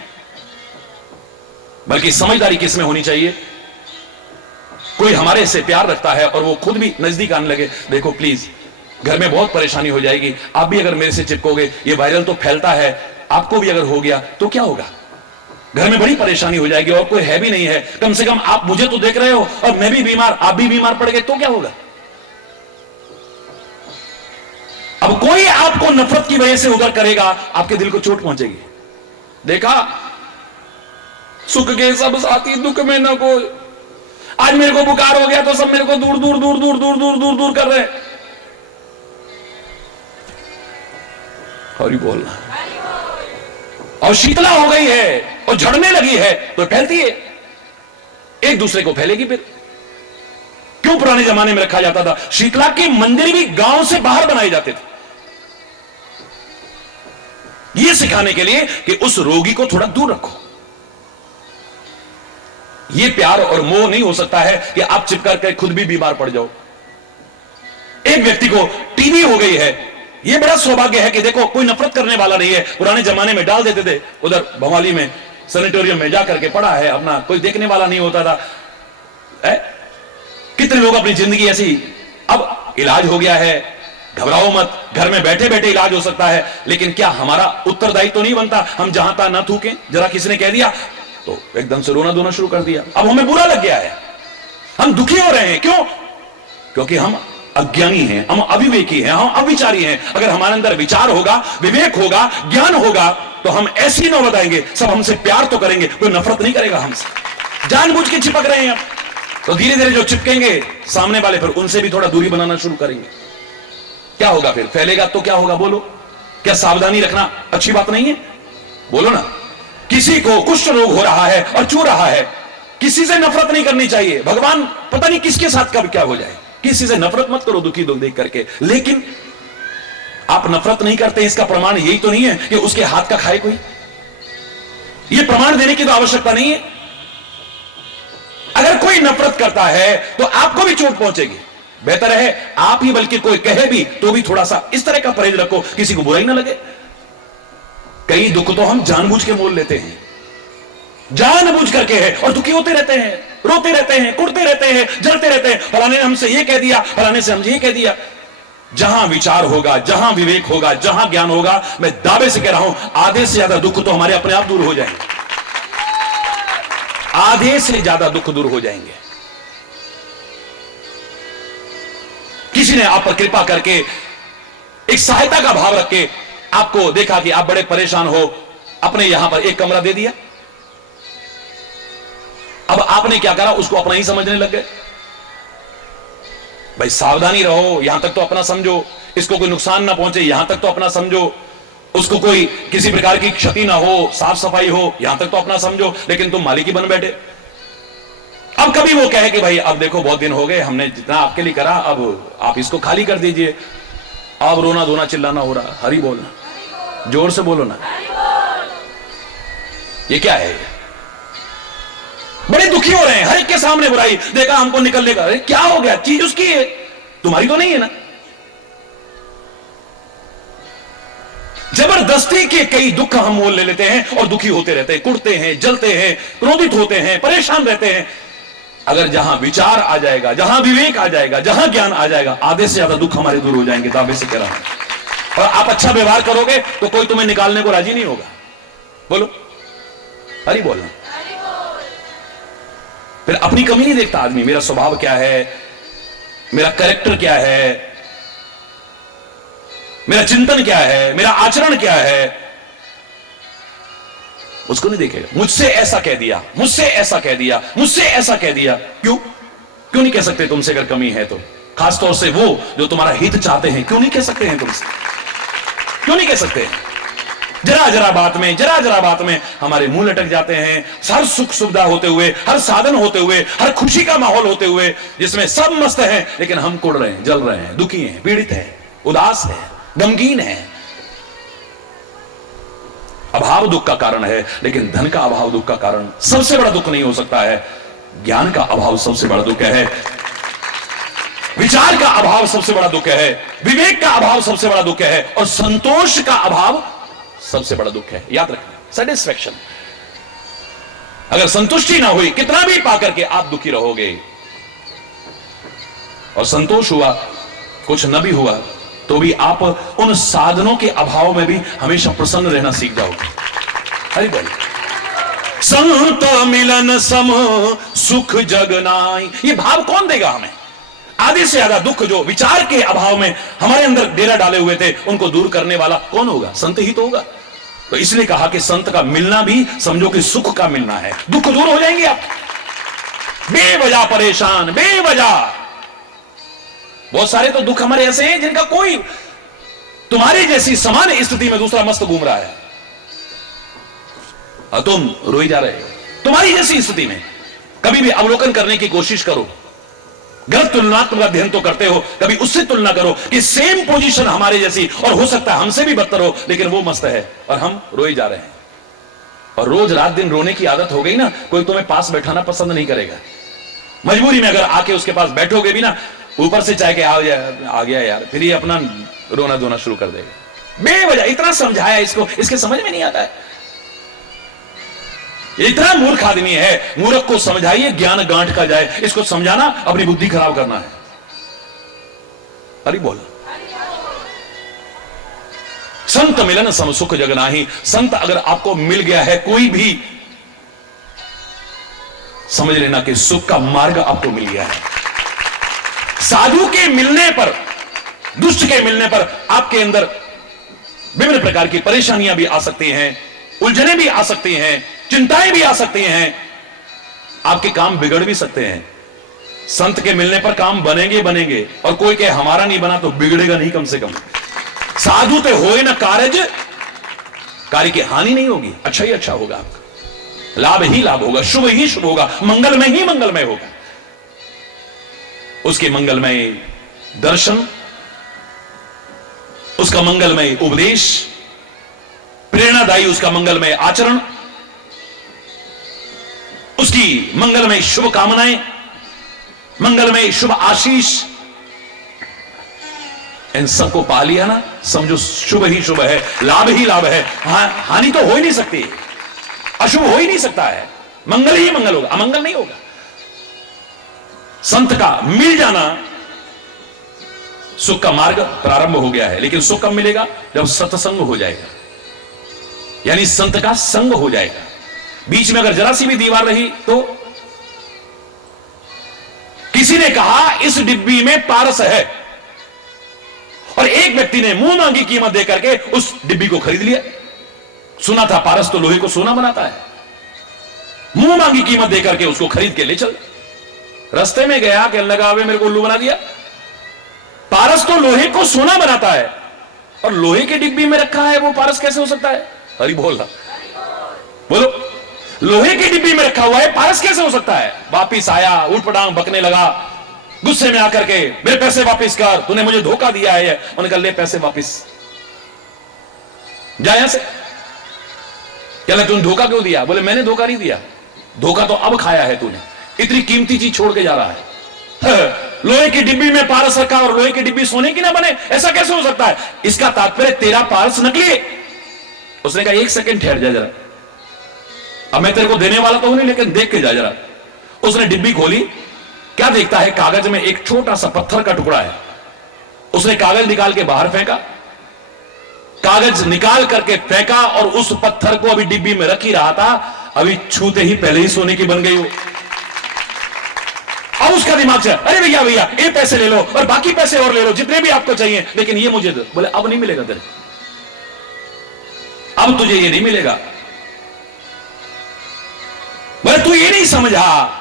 बल्कि समझदारी किसमें होनी चाहिए। कोई हमारे से प्यार रखता है और वो खुद भी नजदीक आने लगे, देखो प्लीज घर में बहुत परेशानी हो जाएगी, आप भी अगर मेरे से चिपकोगे, ये वायरल तो फैलता है, आपको भी अगर हो गया तो क्या होगा, घर में बड़ी परेशानी हो जाएगी, और कोई है भी नहीं है, कम से कम आप मुझे तो देख रहे हो, और मैं भी बीमार, आप भी बीमार पड़ गए तो क्या होगा। अब कोई आपको नफरत की वजह से उधर करेगा, आपके दिल को चोट पहुंचेगी। देखा सुख के सब साथी दुख में न कोई, आज मेरे को बुखार हो गया तो सब मेरे को दूर दूर दूर दूर दूर दूर दूर दूर कर रहे हैं। हरि बोलना। और शीतला हो गई है और झड़ने लगी है तो फैलती है, एक दूसरे को फैलेगी फिर। क्यों पुराने जमाने में रखा जाता था? शीतला के मंदिर भी गांव से बाहर बनाए जाते थे, यह सिखाने के लिए कि उस रोगी को थोड़ा दूर रखो। यह प्यार और मोह नहीं हो सकता है कि आप चिपकर के खुद भी बीमार पड़ जाओ। एक व्यक्ति को टीबी हो गई है, यह बड़ा सौभाग्य है कि देखो कोई नफरत करने वाला नहीं है। पुराने जमाने में डाल देते थे उधर भवाली में सैनिटोरियम में जाकर के पड़ा है अपना, कोई देखने वाला नहीं होता था। कितने लोग अपनी जिंदगी ऐसी, अब इलाज हो गया है, घबराओ मत, घर में बैठे बैठे इलाज हो सकता है। लेकिन क्या हमारा उत्तरदायित्व तो नहीं बनता हम जहां तहां ना थूकें? जरा किसी ने कह दिया तो एकदम से रोना धोना शुरू कर दिया, अब हमें बुरा लग गया है, हम दुखी हो रहे हैं। क्यों? क्योंकि हम अज्ञानी हैं, हम अविवेकी हैं, हम अविचारी हैं। अगर हमारे अंदर विचार होगा, विवेक होगा, ज्ञान होगा तो हम ऐसी नौबत आएंगे, सब हमसे प्यार तो करेंगे, कोई नफरत नहीं करेगा हमसे। जानबूझ के चिपक रहे हैं अब, तो धीरे धीरे जो चिपकेंगे सामने वाले, फिर उनसे भी थोड़ा दूरी बनाना शुरू करेंगे। क्या होगा फिर? फैलेगा तो क्या होगा? बोलो, क्या सावधानी रखना अच्छी बात नहीं है? बोलो ना। किसी को कुष्ठ रोग हो रहा है और चू रहा है, किसी से नफरत नहीं करनी चाहिए। भगवान पता नहीं किसके साथ कब क्या हो जाए, किसी से नफरत मत करो दुखी लोग देख करके। लेकिन आप नफरत नहीं करते, इसका प्रमाण यही तो नहीं है कि उसके हाथ का खाए कोई? यह प्रमाण देने की तो आवश्यकता नहीं है। अगर कोई नफरत करता है तो आपको भी चोट पहुंचेगी। बेहतर है आप ही, बल्कि कोई कहे भी तो भी थोड़ा सा इस तरह का परहेज रखो, किसी को बुरा ही ना लगे। कई दुख तो हम जानबूझ के मोल लेते हैं, जानबूझ करके है, और दुखी होते रहते हैं, रोते रहते हैं, कुड़ते रहते हैं, जलते रहते हैं। फलाने ने हमसे ये कह दिया, फलाने से हमसे ये कह दिया। जहां विचार होगा, जहां विवेक होगा, जहां ज्ञान होगा, मैं दावे से कह रहा हूं आधे से ज्यादा दुख तो हमारे अपने आप दूर हो जाएंगे। आधे से ज्यादा दुख दूर हो जाएंगे। किसी ने आप पर कृपा करके एक सहायता का भाव रख के आपको देखा कि आप बड़े परेशान हो, अपने यहां पर एक कमरा दे दिया। अब आपने क्या करा? उसको अपना ही समझने लग गए। भाई सावधानी रहो, यहां तक तो अपना समझो, इसको कोई नुकसान ना पहुंचे यहां तक तो अपना समझो, उसको कोई किसी प्रकार की क्षति ना हो, साफ सफाई हो, यहां तक तो अपना समझो। लेकिन तुम मालिक ही बन बैठे। अब कभी वो कहे कि भाई अब देखो बहुत दिन हो गए, हमने जितना आपके लिए करा, अब आप इसको खाली कर दीजिए। अब रोना धोना चिल्लाना हो रहा, हरी बोलना, जोर से बोलो ना। ये क्या है? बड़े दुखी हो रहे हैं, हर एक के सामने बुराई, देखा हमको निकलने का, अरे क्या हो गया? चीज उसकी है, तुम्हारी तो नहीं है ना। जबरदस्ती के कई दुख हम मोल ले लेते हैं और दुखी होते रहते हैं, कुड़ते हैं, जलते हैं, क्रोधित होते हैं, परेशान रहते हैं। अगर जहां विचार आ जाएगा, जहां विवेक आ जाएगा, जहां ज्ञान आ जाएगा, आधे से ज्यादा दुख हमारे दूर हो जाएंगे, दावे से कह रहा हूं। और आप अच्छा व्यवहार करोगे तो कोई तुम्हें निकालने को राजी नहीं होगा। बोलो, हरी बोलना। फिर अपनी कमी नहीं देखता आदमी, मेरा स्वभाव क्या है, मेरा कैरेक्टर क्या है, मेरा चिंतन क्या है, मेरा आचरण क्या है, उसको नहीं देखेगा। मुझसे ऐसा कह दिया, मुझसे ऐसा कह दिया, मुझसे ऐसा कह दिया। क्यों नहीं कह सकते तुमसे अगर कमी है तो? खासतौर से वो जो तुम्हारा हित चाहते हैं, क्यों नहीं कह सकते हैं तुमसे? क्यों नहीं कह सकते? जरा जरा बात में हमारे मुंह लटक जाते हैं। हर सुख सुविधा होते हुए, हर साधन होते हुए, हर खुशी का माहौल होते हुए, जिसमें सब मस्त हैं, लेकिन हम कुड़ रहे हैं, जल रहे हैं, दुखी हैं, पीड़ित हैं, उदास हैं, गमगीन हैं। अभाव दुख का कारण है, लेकिन धन का अभाव दुख का कारण सबसे बड़ा दुख नहीं हो सकता है। ज्ञान का अभाव सबसे बड़ा दुख है, विचार का अभाव सबसे बड़ा दुख है, विवेक का अभाव सबसे बड़ा दुख है, और संतोष का अभाव सबसे बड़ा दुख है। याद रखना, सेटिस्फैक्शन। अगर संतुष्टि ना हुई, कितना भी पाकर के आप दुखी रहोगे। और संतोष हुआ, कुछ न भी हुआ तो भी आप उन साधनों के अभाव में भी हमेशा प्रसन्न रहना सीख जाओगे। हरि बोल। संत मिलन सम सुख जग नाई, ये भाव कौन देगा हमें? आधे से ज्यादा दुख जो विचार के अभाव में हमारे अंदर डेरा डाले हुए थे, उनको दूर करने वाला कौन होगा? संत ही तो होगा। तो इसलिए कहा कि संत का मिलना भी समझो कि सुख का मिलना है। दुख दूर हो जाएंगे आप। बेवजह परेशान, बेवजह बहुत सारे तो दुख हमारे ऐसे हैं जिनका कोई, तुम्हारी जैसी समान स्थिति में दूसरा मस्त घूम रहा है और तुम रोई जा रहे हो। तुम्हारी जैसी स्थिति में कभी भी अवलोकन करने की कोशिश करो, गलत तुलनात्मक अध्ययन तो करते हो, कभी उससे तुलना करो कि सेम पोजीशन हमारे जैसी, और हो सकता है हमसे भी बदतर हो, लेकिन वो मस्त है और हम रोए जा रहे हैं। और रोज रात दिन रोने की आदत हो गई ना, कोई तुम्हें पास बैठाना पसंद नहीं करेगा। मजबूरी में अगर आके उसके पास बैठोगे भी ना, ऊपर से चाहे कि आ गया यार, फिर ये अपना रोना धोना शुरू कर देगा बेवजह। इतना समझाया इसको, इसके समझ में नहीं आता है। इतना मूर्ख आदमी है, मूर्ख को समझाइए ज्ञान गांठ का जाए, इसको समझाना अपनी बुद्धि खराब करना है। अरे बोला, संत मिलन सम सुख जग नाही। संत अगर आपको मिल गया है कोई भी, समझ लेना कि सुख का मार्ग आपको मिल गया है। साधु के मिलने पर, दुष्ट के मिलने पर आपके अंदर विभिन्न प्रकार की परेशानियां भी आ सकती हैं, उलझने भी आ सकती हैं, चिंताएं भी आ सकती हैं, आपके काम बिगड़ भी सकते हैं। संत के मिलने पर काम बनेंगे, और कोई कहे हमारा नहीं बना तो बिगड़ेगा नहीं कम से कम। साधु तो होए ना कार्य, कार्य की हानि नहीं होगी, अच्छा ही अच्छा होगा, आपका लाभ ही लाभ होगा, शुभ ही शुभ होगा, मंगलमय ही मंगलमय होगा। उसके मंगलमय दर्शन, उसका मंगलमय उपदेश, प्रेरणादायी उसका मंगलमय आचरण, उसकी मंगलमय शुभ कामनाएं, मंगलमय शुभ आशीष, इन सबको पा लिया ना, समझो शुभ ही शुभ है, लाभ ही लाभ है। हानि तो हो ही नहीं सकती, अशुभ हो ही नहीं सकता है, मंगल ही मंगल होगा, अमंगल नहीं होगा। संत का मिल जाना, सुख का मार्ग प्रारंभ हो गया है। लेकिन सुख कब मिलेगा? जब सत्संग हो जाएगा, यानी संत का संग हो जाएगा। बीच में अगर जरा सी भी दीवार रही तो, किसी ने कहा इस डिब्बी में पारस है, और एक व्यक्ति ने मुंह मांगी कीमत देकर के उस डिब्बी को खरीद लिया। सुना था पारस तो लोहे को सोना बनाता है, मुंह मांगी कीमत देकर के उसको खरीद के ले चल। रास्ते में गया, कहने लगा अबे मेरे को उल्लू बना दिया, पारस तो लोहे को सोना बनाता है और लोहे की डिब्बी में रखा है, वो पारस कैसे हो सकता है? हरि बोल रहा, बोलो, लोहे की डिब्बी में रखा हुआ है, पारस कैसे हो सकता है? वापिस आया, उठपटांग बकने लगा, गुस्से में आकर के मेरे पैसे वापिस कर, तूने मुझे धोखा दिया है। उन्होंने कहा ले पैसे वापिस, जा यहां से। कहला तूने धोखा क्यों दिया? बोले मैंने धोखा नहीं दिया, धोखा तो अब खाया है तूने, इतनी कीमती चीज छोड़ के जा रहा है। लोहे की डिब्बी में पारस रखा और लोहे की डिब्बी सोने की ना बने, ऐसा कैसे हो सकता है? इसका तात्पर्य तेरा पारस नकली है। उसने कहा एक सेकंड ठहर जा जरा, अब मैं तेरे को देने वाला तो हूं नहीं, लेकिन देख के जा जरा। उसने डिब्बी खोली, क्या देखता है? कागज में एक छोटा सा पत्थर का टुकड़ा है। उसने कागज निकाल के बाहर फेंका, कागज निकाल करके फेंका, और उस पत्थर को अभी डिब्बी में रख ही रहा था, अभी छूते ही पहले ही सोने की बन गई वो। अब उसका दिमाग से अरे भैया भैया ये पैसे ले लो और बाकी पैसे और ले लो, जितने भी आपको चाहिए, लेकिन ये मुझे दो। बोले अब नहीं मिलेगा तेरे, अब तुझे ये नहीं मिलेगा। बोले तू ये नहीं समझा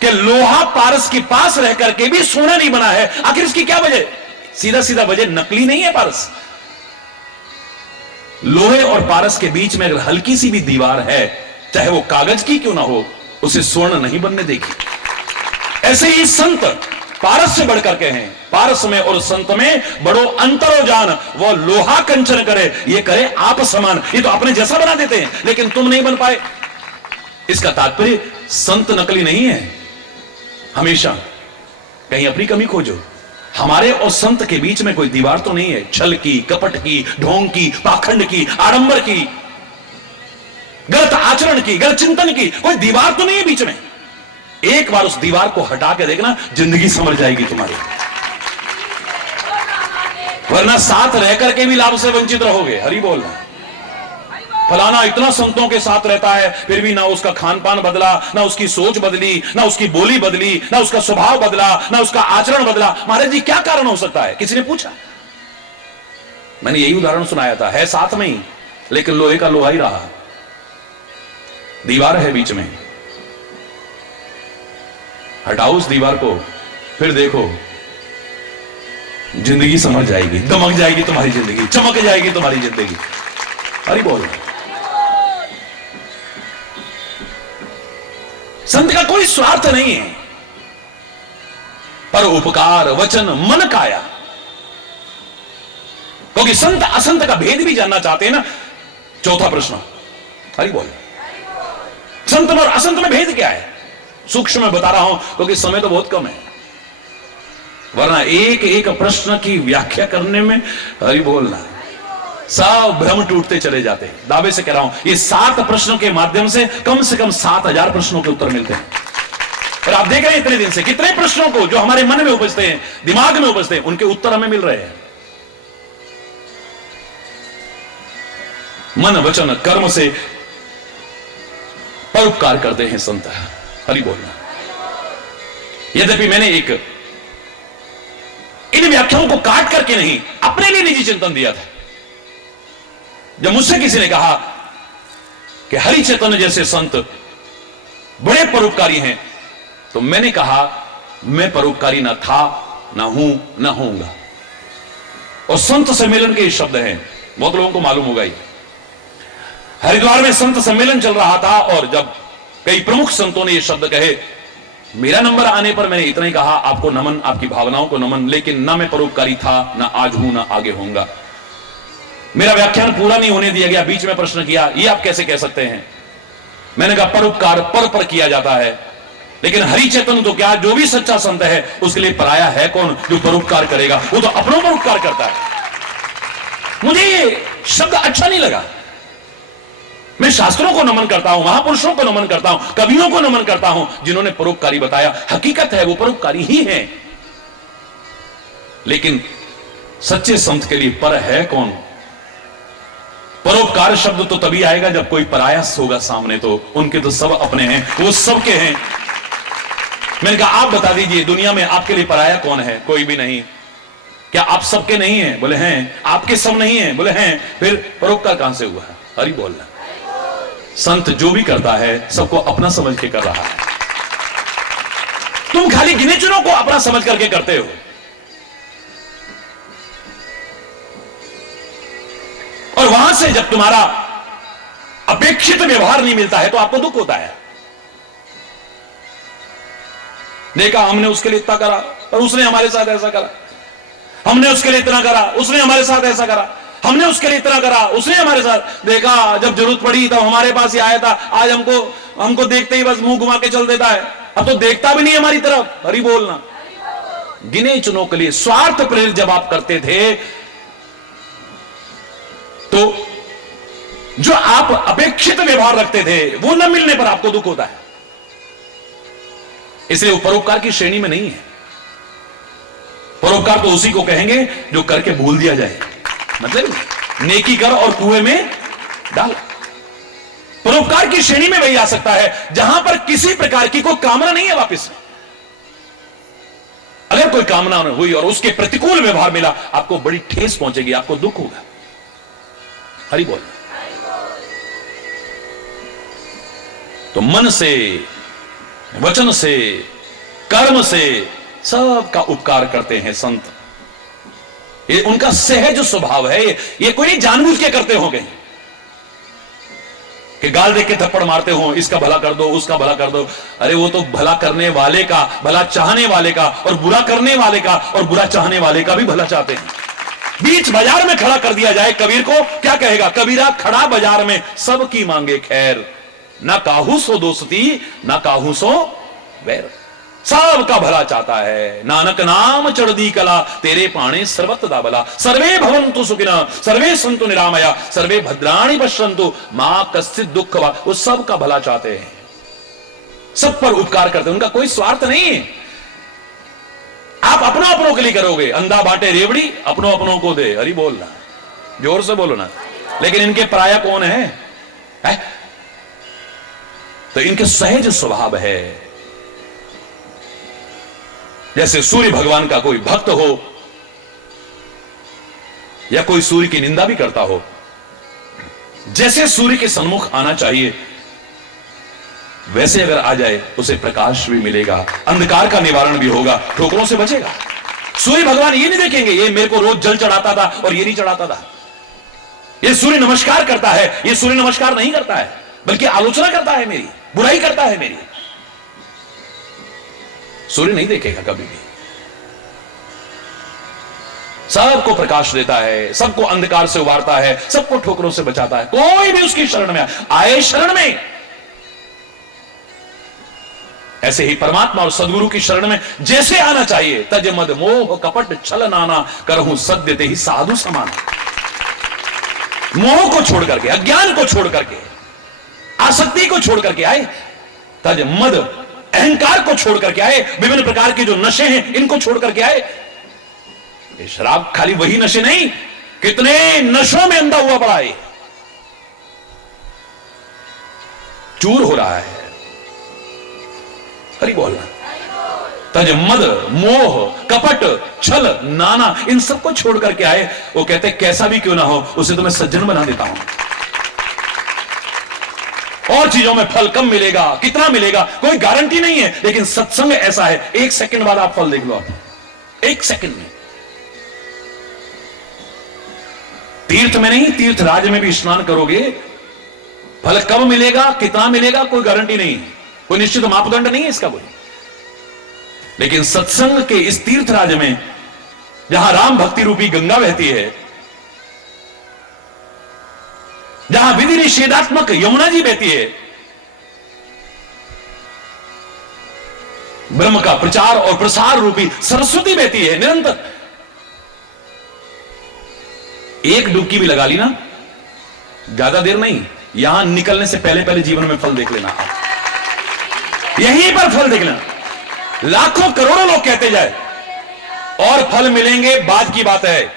कि लोहा पारस के पास रह करके भी सोना नहीं बना है, आखिर इसकी क्या वजह? सीधा सीधा वजह नकली नहीं है पारस। लोहे और पारस के बीच में अगर हल्की सी भी दीवार है, चाहे वो कागज की क्यों ना हो, उसे स्वर्ण नहीं बनने देगी। ऐसे ही संत पारस से बढ़कर के हैं, पारस में और संत में बड़ो अंतरो जान, वो लोहा कंचन करे, ये करे आप समान। ये तो अपने जैसा बना देते हैं, लेकिन तुम नहीं बन पाए। इसका तात्पर्य संत नकली नहीं है। हमेशा कहीं अपनी कमी खोजो। हमारे और संत के बीच में कोई दीवार तो नहीं है, छल की, कपट की, ढोंग की, पाखंड की, आडंबर की, गलत आचरण की, गलत चिंतन की, कोई दीवार तो नहीं है बीच में। एक बार उस दीवार को हटा के देखना, जिंदगी समझ जाएगी तुम्हारी, वरना साथ रह करके भी लाभ से वंचित रहोगे। हरि बोल। फलाना इतना संतों के साथ रहता है, फिर भी ना उसका खान पान बदला, ना उसकी सोच बदली, ना उसकी बोली बदली, ना उसका स्वभाव बदला, ना उसका आचरण बदला। महाराज जी क्या कारण हो सकता है? किसी ने पूछा, मैंने यही उदाहरण सुनाया था। है साथ में ही, लेकिन लोहे का लोहा ही रहा, दीवार है बीच में। हटाओ उस दीवार को, फिर देखो जिंदगी समझ जाएगी, दमक जाएगी तुम्हारी जिंदगी, चमक जाएगी तुम्हारी जिंदगी। हरि बोल। संत का कोई स्वार्थ नहीं है। पर उपकार वचन मन काया। क्योंकि संत असंत का भेद भी जानना चाहते हैं ना। चौथा प्रश्न, हरि बोल, संत में और असंत में भेद क्या है? सूक्ष्म में बता रहा हूं क्योंकि समय तो बहुत कम है, वरना एक एक प्रश्न की व्याख्या करने में हरि बोलना सब भ्रम टूटते चले जाते हैं। दावे से कह रहा हूं, ये 7 प्रश्नों के माध्यम से कम 7,000 प्रश्नों के उत्तर मिलते हैं। और आप देख रहे हैं इतने दिन से कितने प्रश्नों को जो हमारे मन में उपजते हैं, दिमाग में उपजते हैं, उनके उत्तर हमें मिल रहे हैं। मन वचन कर्म से परोपकार करते हैं संत, हरि बोलना। यद्यपि मैंने इन व्याख्याओं को काट करके नहीं, अपने लिए निजी चिंतन दिया था। जब मुझसे किसी ने कहा कि हरि चैतन्य जैसे संत बड़े परोपकारी हैं, तो मैंने कहा मैं परोपकारी ना था, ना हूं, ना होऊंगा। और संत सम्मेलन के ये शब्द हैं, बहुत लोगों को मालूम होगा। हरिद्वार में संत सम्मेलन चल रहा था और जब कई प्रमुख संतों ने ये शब्द कहे, मेरा नंबर आने पर मैंने इतना ही कहा, आपको नमन, आपकी भावनाओं को नमन, लेकिन ना मैं परोपकारी था, ना आज हूं, ना आगे होऊंगा। मेरा व्याख्यान पूरा नहीं होने दिया गया, बीच में प्रश्न किया, ये आप कैसे कह सकते हैं? मैंने कहा परोपकार पर किया जाता है, लेकिन हरि चैतन्य तो क्या, जो भी सच्चा संत है उसके लिए पराया है कौन जो परोपकार करेगा? वो तो अपनों पर उपकार करता है। मुझे ये शब्द अच्छा नहीं लगा। मैं शास्त्रों को नमन करता हूं, महापुरुषों को नमन करता हूं, कवियों को नमन करता हूं जिन्होंने परोपकारी बताया। हकीकत है वो परोपकारी ही है, लेकिन सच्चे संत के लिए पर है कौन? परोपकार शब्द तो तभी आएगा जब कोई पराया होगा सामने, तो उनके तो सब अपने हैं, वो सबके हैं। मैंने कहा आप बता दीजिए दुनिया में आपके लिए पराया कौन है? कोई भी नहीं। क्या आप सबके नहीं हैं? बोले हैं। आपके सब नहीं हैं? बोले हैं। फिर परोपकार कहां से हुआ है? हरि बोलना। संत जो भी करता है सबको अपना समझ के कर रहा है। तुम खाली गिने चुनों को अपना समझ करके करते हो। और वहां से जब तुम्हारा अपेक्षित व्यवहार नहीं मिलता है तो आपको दुख होता है। देखा हमने उसके लिए इतना करा और उसने हमारे साथ ऐसा करा, हमने उसके लिए इतना करा, उसने हमारे साथ ऐसा करा, हमने उसके लिए इतना करा, उसने हमारे साथ। देखा जब जरूरत पड़ी तब हमारे पास ही आया था, आज हमको देखते ही बस मुंह घुमा के चल देता है, अब तो देखता भी नहीं हमारी तरफ। हरि बोलना। गिने चुनों के लिए स्वार्थ प्रेरित जब आप करते थे तो जो आप अपेक्षित व्यवहार रखते थे वो न मिलने पर आपको दुख होता है। इसलिए वो परोपकार की श्रेणी में नहीं है। परोपकार तो उसी को कहेंगे जो करके भूल दिया जाए, मतलब नेकी कर और कुएं में डाल। परोपकार की श्रेणी में वही आ सकता है जहां पर किसी प्रकार की कोई कामना नहीं है वापस। अगर कोई कामना हुई और उसके प्रतिकूल व्यवहार मिला, आपको बड़ी ठेस पहुंचेगी, आपको दुख होगा। हरि बोल। तो मन से, वचन से, कर्म से सबका उपकार करते हैं संत। ये उनका सहज स्वभाव है। ये कोई नहीं जानबूझ के करते होंगे कि गाल देख के थप्पड़ मारते हो, इसका भला कर दो, उसका भला कर दो। अरे वो तो भला करने वाले का, भला चाहने वाले का, और बुरा करने वाले का और बुरा चाहने वाले का भी भला चाहते हैं। बीच बाजार में खड़ा कर दिया जाए कबीर को, क्या कहेगा? कबीरा खड़ा बाजार में सबकी मांगे खैर, ना काहू सो दोस्ती, ना काहू सो वैर। सबका भला चाहता है। नानक नाम चढ़दी कला, तेरे पाणे सर्वत्र दा भला। सर्वे भवन्तु सुखिनः, सर्वे सन्तु निरामया, सर्वे भद्राणि पश्यन्तु मां कश्चित् दुःख वा। वो सबका भला चाहते हैं, सब पर उपकार करते हैं, उनका कोई स्वार्थ नहीं है। आप अपनों अपनों के लिए करोगे। अंधा बांटे रेवड़ी, अपनों अपनों को दे। हरि बोलना, जोर से बोलो ना। लेकिन इनके पराया कौन है? तो इनके सहज स्वभाव है। जैसे सूर्य भगवान का कोई भक्त हो या कोई सूर्य की निंदा भी करता हो, जैसे सूर्य के सन्मुख आना चाहिए वैसे अगर आ जाए उसे प्रकाश भी मिलेगा, अंधकार का निवारण भी होगा, ठोकरों से बचेगा। सूर्य भगवान ये नहीं देखेंगे ये मेरे को रोज जल चढ़ाता था और ये नहीं चढ़ाता था। ये सूर्य नमस्कार करता है, ये सूर्य नमस्कार नहीं करता है, बल्कि आलोचना करता है मेरी, बुराई करता है मेरी। सूर्य नहीं देखेगा कभी भी। सबको प्रकाश देता है, सबको अंधकार से उबारता है, सबको ठोकरों से बचाता है। कोई भी उसकी शरण में आए शरण में, ऐसे ही परमात्मा और सदगुरु की शरण में जैसे आना चाहिए। तज मद मोह कपट छल नाना करहूं सद्य ते ही साधु समान। मोह को छोड़ करके, अज्ञान को छोड़ करके, आसक्ति को छोड़ करके आए। तज मद, अहंकार को छोड़ करके आए। विभिन्न प्रकार के जो नशे हैं इनको छोड़ करके आए। ये शराब खाली वही नशे नहीं, कितने नशों में अंधा हुआ पड़ा है, चूर हो रहा है। हरि बोलना। तज मद मोह कपट छल नाना, इन सबको छोड़ करके आए। वो कहते कैसा भी क्यों ना हो उसे तो मैं सज्जन बना देता हूं। और चीजों में फल कम मिलेगा, कितना मिलेगा कोई गारंटी नहीं है, लेकिन सत्संग ऐसा है, 1 सेकंड बाद आप फल देख लो। आप 1 सेकंड में, तीर्थ में नहीं, तीर्थ राज में भी स्नान करोगे, फल कब मिलेगा, कितना मिलेगा कोई गारंटी नहीं, कोई निश्चित मापदंड नहीं है इसका कोई। लेकिन सत्संग के इस तीर्थ राज में, जहां राम भक्ति रूपी गंगा बहती है, जहां विधि निषेधात्मक यमुना जी बहती है, ब्रह्म का प्रचार और प्रसार रूपी सरस्वती बहती है निरंतर। एक डुबकी भी लगा ली ना, ज्यादा देर नहीं, यहां निकलने से पहले पहले जीवन में फल देख लेना आप, यहीं पर फल देख लेना। लाखों करोड़ों लोग कहते जाए और फल मिलेंगे बाद की बात है।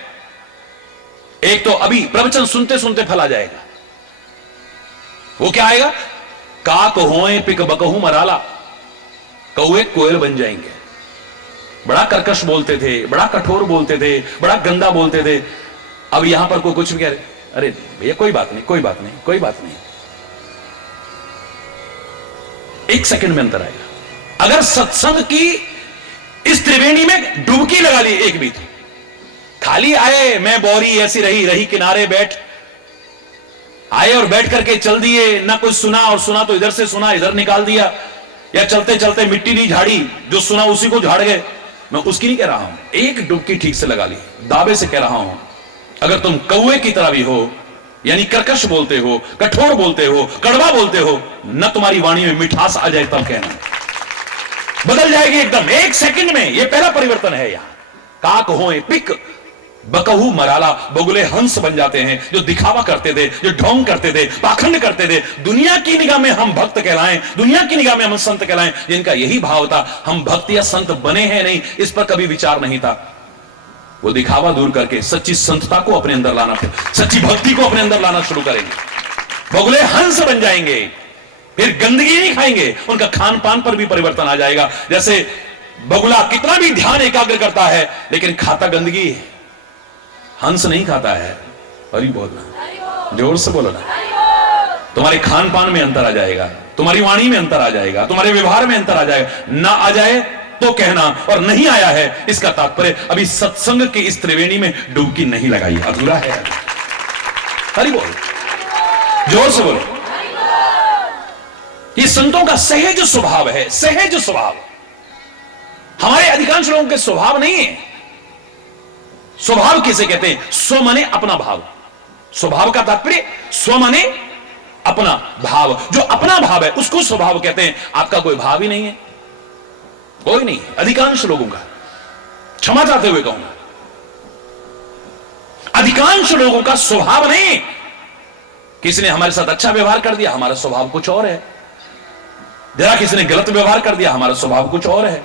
एक तो अभी प्रवचन सुनते सुनते फल आ जाएगा। वो क्या आएगा? काक होए पिक बकहू मराला, कौए कोयल बन जाएंगे। बड़ा कर्कश बोलते थे, बड़ा कठोर बोलते थे, बड़ा गंदा बोलते थे। अब यहां पर कोई कुछ भी कह रहे, अरे भैया कोई बात नहीं, कोई बात नहीं, कोई बात नहीं। 1 सेकंड में अंतर आएगा। अगर सत्संग की इस त्रिवेणी में डुबकी लगा ली एक भी, तो खाली आए, मैं बोरी ऐसी रही रही किनारे बैठ, आए और बैठ करके चल दिए, ना कुछ सुना, और सुना तो इधर से सुना इधर निकाल दिया, या चलते चलते मिट्टी नहीं झाड़ी, जो सुना उसी को झाड़ गए। मैं उसकी नहीं कह रहा हूं, एक डुबकी ठीक से लगा ली, दावे से कह रहा हूं। अगर तुम कौए की तरह भी हो, यानी कर्कश बोलते हो, कठोर बोलते हो, कड़वा बोलते हो, न तुम्हारी वाणी में मिठास आ जाए तब कहना, बदल जाएगी एकदम 1 सेकंड में। यह पहला परिवर्तन है। यहां काक होए पिक बकहू मराला, बगुले हंस बन जाते हैं। जो दिखावा करते थे, जो ढोंग करते थे, पाखंड करते थे, दुनिया की निगाह में हम भक्त कहलाएं, दुनिया की निगाह में हम संत कहलाएं, जिनका यही भाव था हम भक्त या संत बने हैं नहीं, इस पर कभी विचार नहीं था। वो दिखावा दूर करके सच्ची संतता को अपने अंदर लाना, सच्ची भक्ति को अपने अंदर लाना शुरू करेंगे। बगुले हंस बन जाएंगे, फिर गंदगी नहीं खाएंगे, उनका खान पान पर भी परिवर्तन आ जाएगा। जैसे बगुला कितना भी ध्यान एकाग्र करता है, लेकिन खाता गंदगी है, हंस नहीं खाता है। हरि बोलना, जोर से बोलो ना। तुम्हारे खान पान में अंतर आ जाएगा, तुम्हारी वाणी में अंतर आ जाएगा, तुम्हारे व्यवहार में अंतर आ जाएगा। ना आ जाए तो कहना, और नहीं आया है इसका तात्पर्य अभी सत्संग की इस त्रिवेणी में डुबकी नहीं लगाई, अधूरा है। हरि बोल, जोर से बोलो। ये संतों का सहज स्वभाव है, सहज स्वभाव। हमारे अधिकांश लोगों के स्वभाव नहीं है। स्वभाव किसे कहते हैं? स्व माने अपना भाव। स्वभाव का तात्पर्य स्व माने अपना भाव। जो अपना भाव है उसको स्वभाव कहते हैं। आपका कोई भाव ही नहीं है, कोई नहीं, अधिकांश लोगों का। क्षमा चाहते हुए कहूंगा, अधिकांश लोगों का स्वभाव नहीं। किसी ने हमारे साथ अच्छा व्यवहार कर दिया, हमारा स्वभाव कुछ और है। जरा किसी ने गलत व्यवहार कर दिया, हमारा स्वभाव कुछ और है।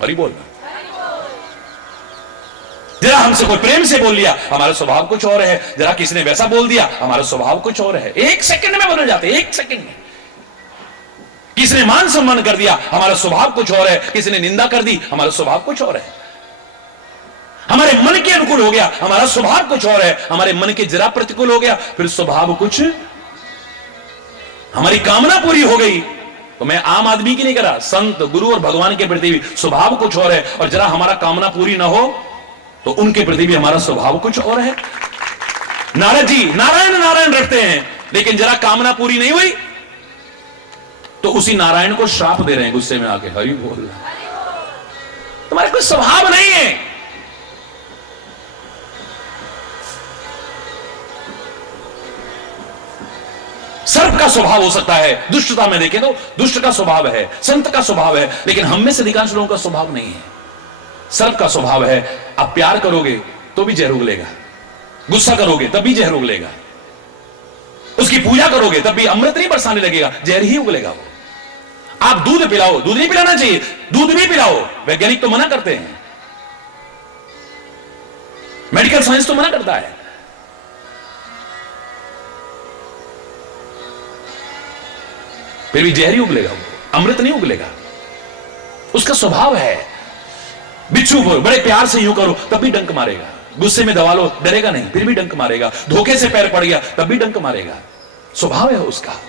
हरि बोलना। जरा हमसे कोई प्रेम से बोल लिया, हमारा स्वभाव कुछ और है। जरा किसी ने वैसा बोल दिया, हमारा स्वभाव कुछ और है। 1 सेकंड में बदल जाते, 1 सेकंड में। किसी ने मान सम्मान कर दिया, हमारा स्वभाव कुछ और है। किसी ने निंदा कर दी, हमारा स्वभाव कुछ और है। हमारे मन के अनुकूल हो गया, हमारा स्वभाव कुछ और है। हमारे मन के जरा प्रतिकूल हो गया, फिर स्वभाव कुछ। हमारी कामना पूरी हो गई तो मैं आम आदमी की नहीं कह रहा, संत गुरु और भगवान के प्रति भी स्वभाव कुछ और है। और जरा हमारा कामना पूरी ना हो तो उनके प्रति भी हमारा स्वभाव कुछ और है। नारद जी नारायण नारायण रखते हैं, लेकिन जरा कामना पूरी नहीं हुई तो उसी नारायण को श्राप दे रहे हैं गुस्से में आके। हरि बोल, तुम्हारे कोई स्वभाव नहीं है। सर्प का स्वभाव हो सकता है, दुष्टता में देखें तो दुष्ट का स्वभाव है, संत का स्वभाव है, लेकिन हम में से अधिकांश लोगों का स्वभाव नहीं है। सर्प का स्वभाव है, आप प्यार करोगे तो भी जहर उगलेगा, गुस्सा करोगे तब भी जहर उगलेगा, उसकी पूजा करोगे तब भी अमृत नहीं बरसाने लगेगा, जहर ही उगलेगा वो। आप दूध पिलाओ, दूध नहीं पिलाना चाहिए, दूध भी पिलाओ, वैज्ञानिक तो मना करते हैं, मेडिकल साइंस तो मना करता है, फिर भी जहर ही उगलेगा वो, अमृत नहीं उगलेगा। उसका स्वभाव है। बिच्छू को बड़े प्यार से यूं करो तब भी डंक मारेगा, गुस्से में दबा लो डरेगा नहीं, फिर भी डंक मारेगा, धोखे से पैर पड़ गया तब भी डंक मारेगा, स्वभाव है उसका।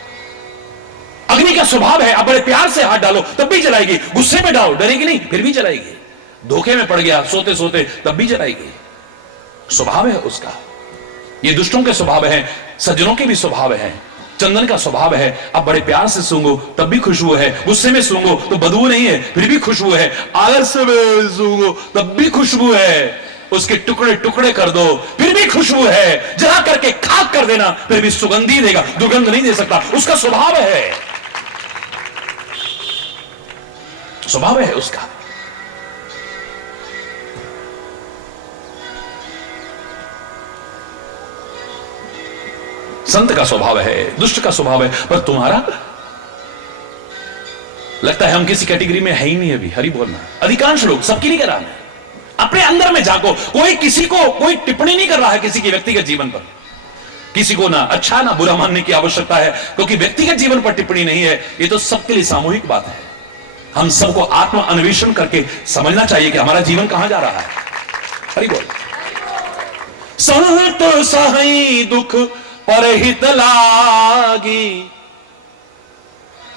अग्नि का स्वभाव है, आप बड़े प्यार से हाथ डालो तब भी जलाएगी, गुस्से में डालो डरेगी नहीं, फिर भी जलाएगी, धोखे में पड़ गया सोते सोते तब भी जलाएगी, स्वभाव है उसका। ये दुष्टों के स्वभाव है, सज्जनों के भी स्वभाव है। चंदन का स्वभाव है, आप बड़े प्यार से सूंघो तब भी खुशबू है, गुस्से में सूंघो तो बदबू नहीं है फिर भी खुशबू है, आलस में सूंघो तब भी खुशबू है, उसके टुकड़े टुकड़े कर दो फिर भी खुशबू है, जला करके खाक कर देना फिर भी सुगंधी देगा, दुर्गंध नहीं दे सकता, उसका स्वभाव है, स्वभाव है उसका। संत का स्वभाव है, दुष्ट का स्वभाव है, पर तुम्हारा लगता है हम किसी कैटेगरी में है ही नहीं अभी। हरि बोलना, अधिकांश लोग, सबकी नहीं कह रहा मैं, अपने अंदर में झांको। कोई किसी को कोई टिप्पणी नहीं कर रहा है किसी के व्यक्तिगत जीवन पर, किसी को ना अच्छा ना बुरा मानने की आवश्यकता है, क्योंकि व्यक्तिगत जीवन पर टिप्पणी नहीं है, ये तो सबके लिए सामूहिक बात है। हम सबको आत्म अन्वेषण करके समझना चाहिए कि हमारा जीवन कहां जा रहा है। हरि बोल। संत सही दुख परहित लागी,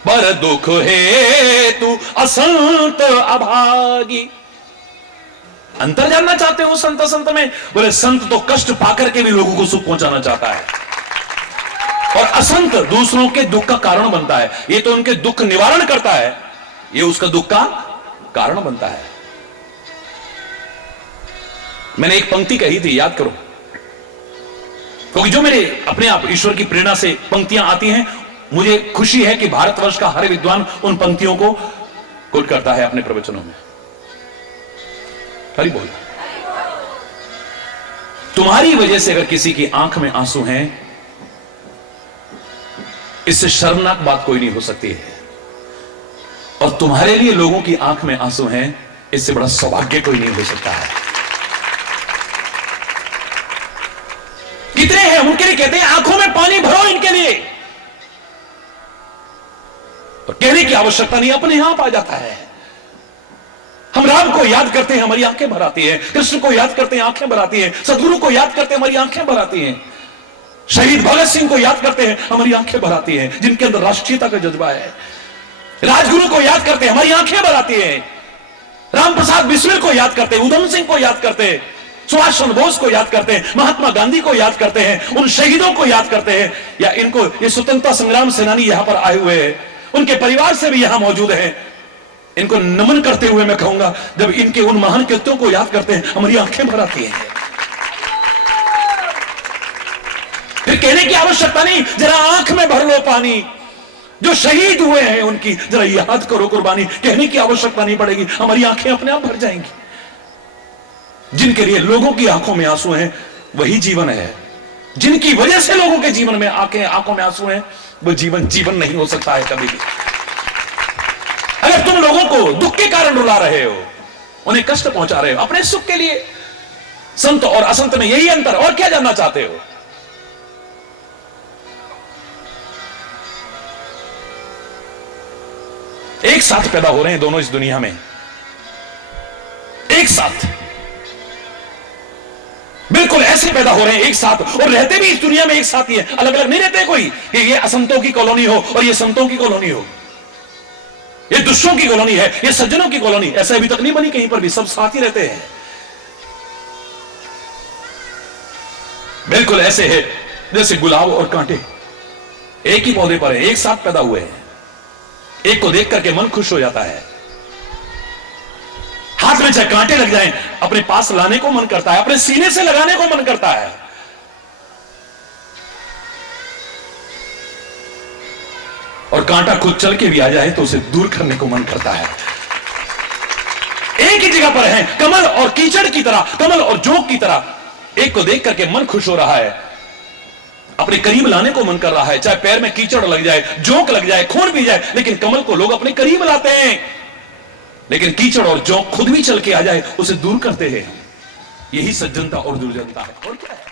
पर दुख है तू असंत अभागी। अंतर जानना चाहते हो संत संत में? बोले संत तो कष्ट पाकर के भी लोगों को सुख पहुंचाना चाहता है, और असंत दूसरों के दुख का कारण बनता है। ये तो उनके दुख निवारण करता है, ये उसका दुख का कारण बनता है। मैंने एक पंक्ति कही थी, याद करो, क्योंकि जो मेरे अपने आप ईश्वर की प्रेरणा से पंक्तियां आती हैं, मुझे खुशी है कि भारतवर्ष का हर विद्वान उन पंक्तियों को कोट करता है अपने प्रवचनों में। हरि बोल। तुम्हारी वजह से अगर किसी की आंख में आंसू हैं, इससे शर्मनाक बात कोई नहीं हो सकती है, और तुम्हारे लिए लोगों की आंख में आंसू हैं, इससे बड़ा सौभाग्य कोई नहीं हो सकता है। कितने हैं उनके लिए कहते हैं आंखों में पानी भरो इनके लिए, और कहने की आवश्यकता नहीं, अपने आप आ जाता है। हम राम को याद करते हैं, हमारी आंखें भर आती हैं, कृष्ण को याद करते हैं, आंखें भर आती हैं, सदगुरु को याद करते हैं, हमारी आंखें भर आती हैं, शहीद भगत सिंह को याद करते हैं, हमारी आंखें भर आती हैं, जिनके अंदर राष्ट्रीयता का जज्बा है। राजगुरु को याद करते हैं, हमारी आंखें भर आती हैं। राम प्रसाद बिस्मिल को याद करते हैं, उधम सिंह को याद करते हैं, सुभाष चंद्र बोस को याद करते हैं, महात्मा गांधी को याद करते हैं, उन शहीदों को याद करते हैं, या इनको, ये स्वतंत्रता संग्राम सेनानी यहां पर आए हुए हैं, उनके परिवार से भी यहां मौजूद हैं, इनको नमन करते हुए मैं कहूंगा, जब इनके उन महान कृत्यों को याद करते हैं, हमारी आंखें भर आती हैं। फिर कहने की आवश्यकता नहीं, जरा आंख में भर लो पानी, जो शहीद हुए हैं उनकी जरा याद करो कुर्बानी, कहने की आवश्यकता नहीं पड़ेगी, हमारी आंखें अपने आप भर जाएंगी। जिनके लिए लोगों की आंखों में आंसू हैं, वही जीवन है। जिनकी वजह से लोगों के जीवन में आंखों में आंसू हैं, वो जीवन जीवन नहीं हो सकता है कभी भी। अगर तुम लोगों को दुख के कारण रुला रहे हो, उन्हें कष्ट पहुंचा रहे हो अपने सुख के लिए, संत और असंत में यही अंतर, और क्या जानना चाहते हो? एक साथ पैदा हो रहे हैं दोनों इस दुनिया में, एक साथ, बिल्कुल ऐसे पैदा हो रहे हैं एक साथ, और रहते भी इस दुनिया में एक साथ ही है, अलग अलग नहीं रहते कोई, कि ये असंतों की कॉलोनी हो और ये संतों की कॉलोनी हो, ये दुष्टों की कॉलोनी है, ये सज्जनों की कॉलोनी, ऐसा अभी तक नहीं बनी कहीं पर भी, सब साथ ही रहते हैं। बिल्कुल ऐसे है जैसे गुलाब और कांटे एक ही पौधे पर है, एक साथ पैदा हुए हैं, एक को देख करके मन खुश हो जाता है, हाथ में चाहे कांटे लग जाएं, अपने पास लाने को मन करता है, अपने सीने से लगाने को मन करता है। और कांटा खुद चल के भी आ जाए तो उसे दूर करने को मन करता है। एक ही जगह पर हैं, कमल और कीचड़ की तरह, कमल और जोंक की तरह। एक को देख करके मन खुश हो रहा है, अपने करीब लाने को मन कर रहा है, चाहे पैर में कीचड़ लग जाए, जोंक लग जाए, खून भी जाए, लेकिन कमल को लोग अपने करीब लाते हैं। लेकिन कीचड़ और जोंक खुद भी चल के आ जाए उसे दूर करते हैं। यही सज्जनता और दुर्जनता है, और क्या है।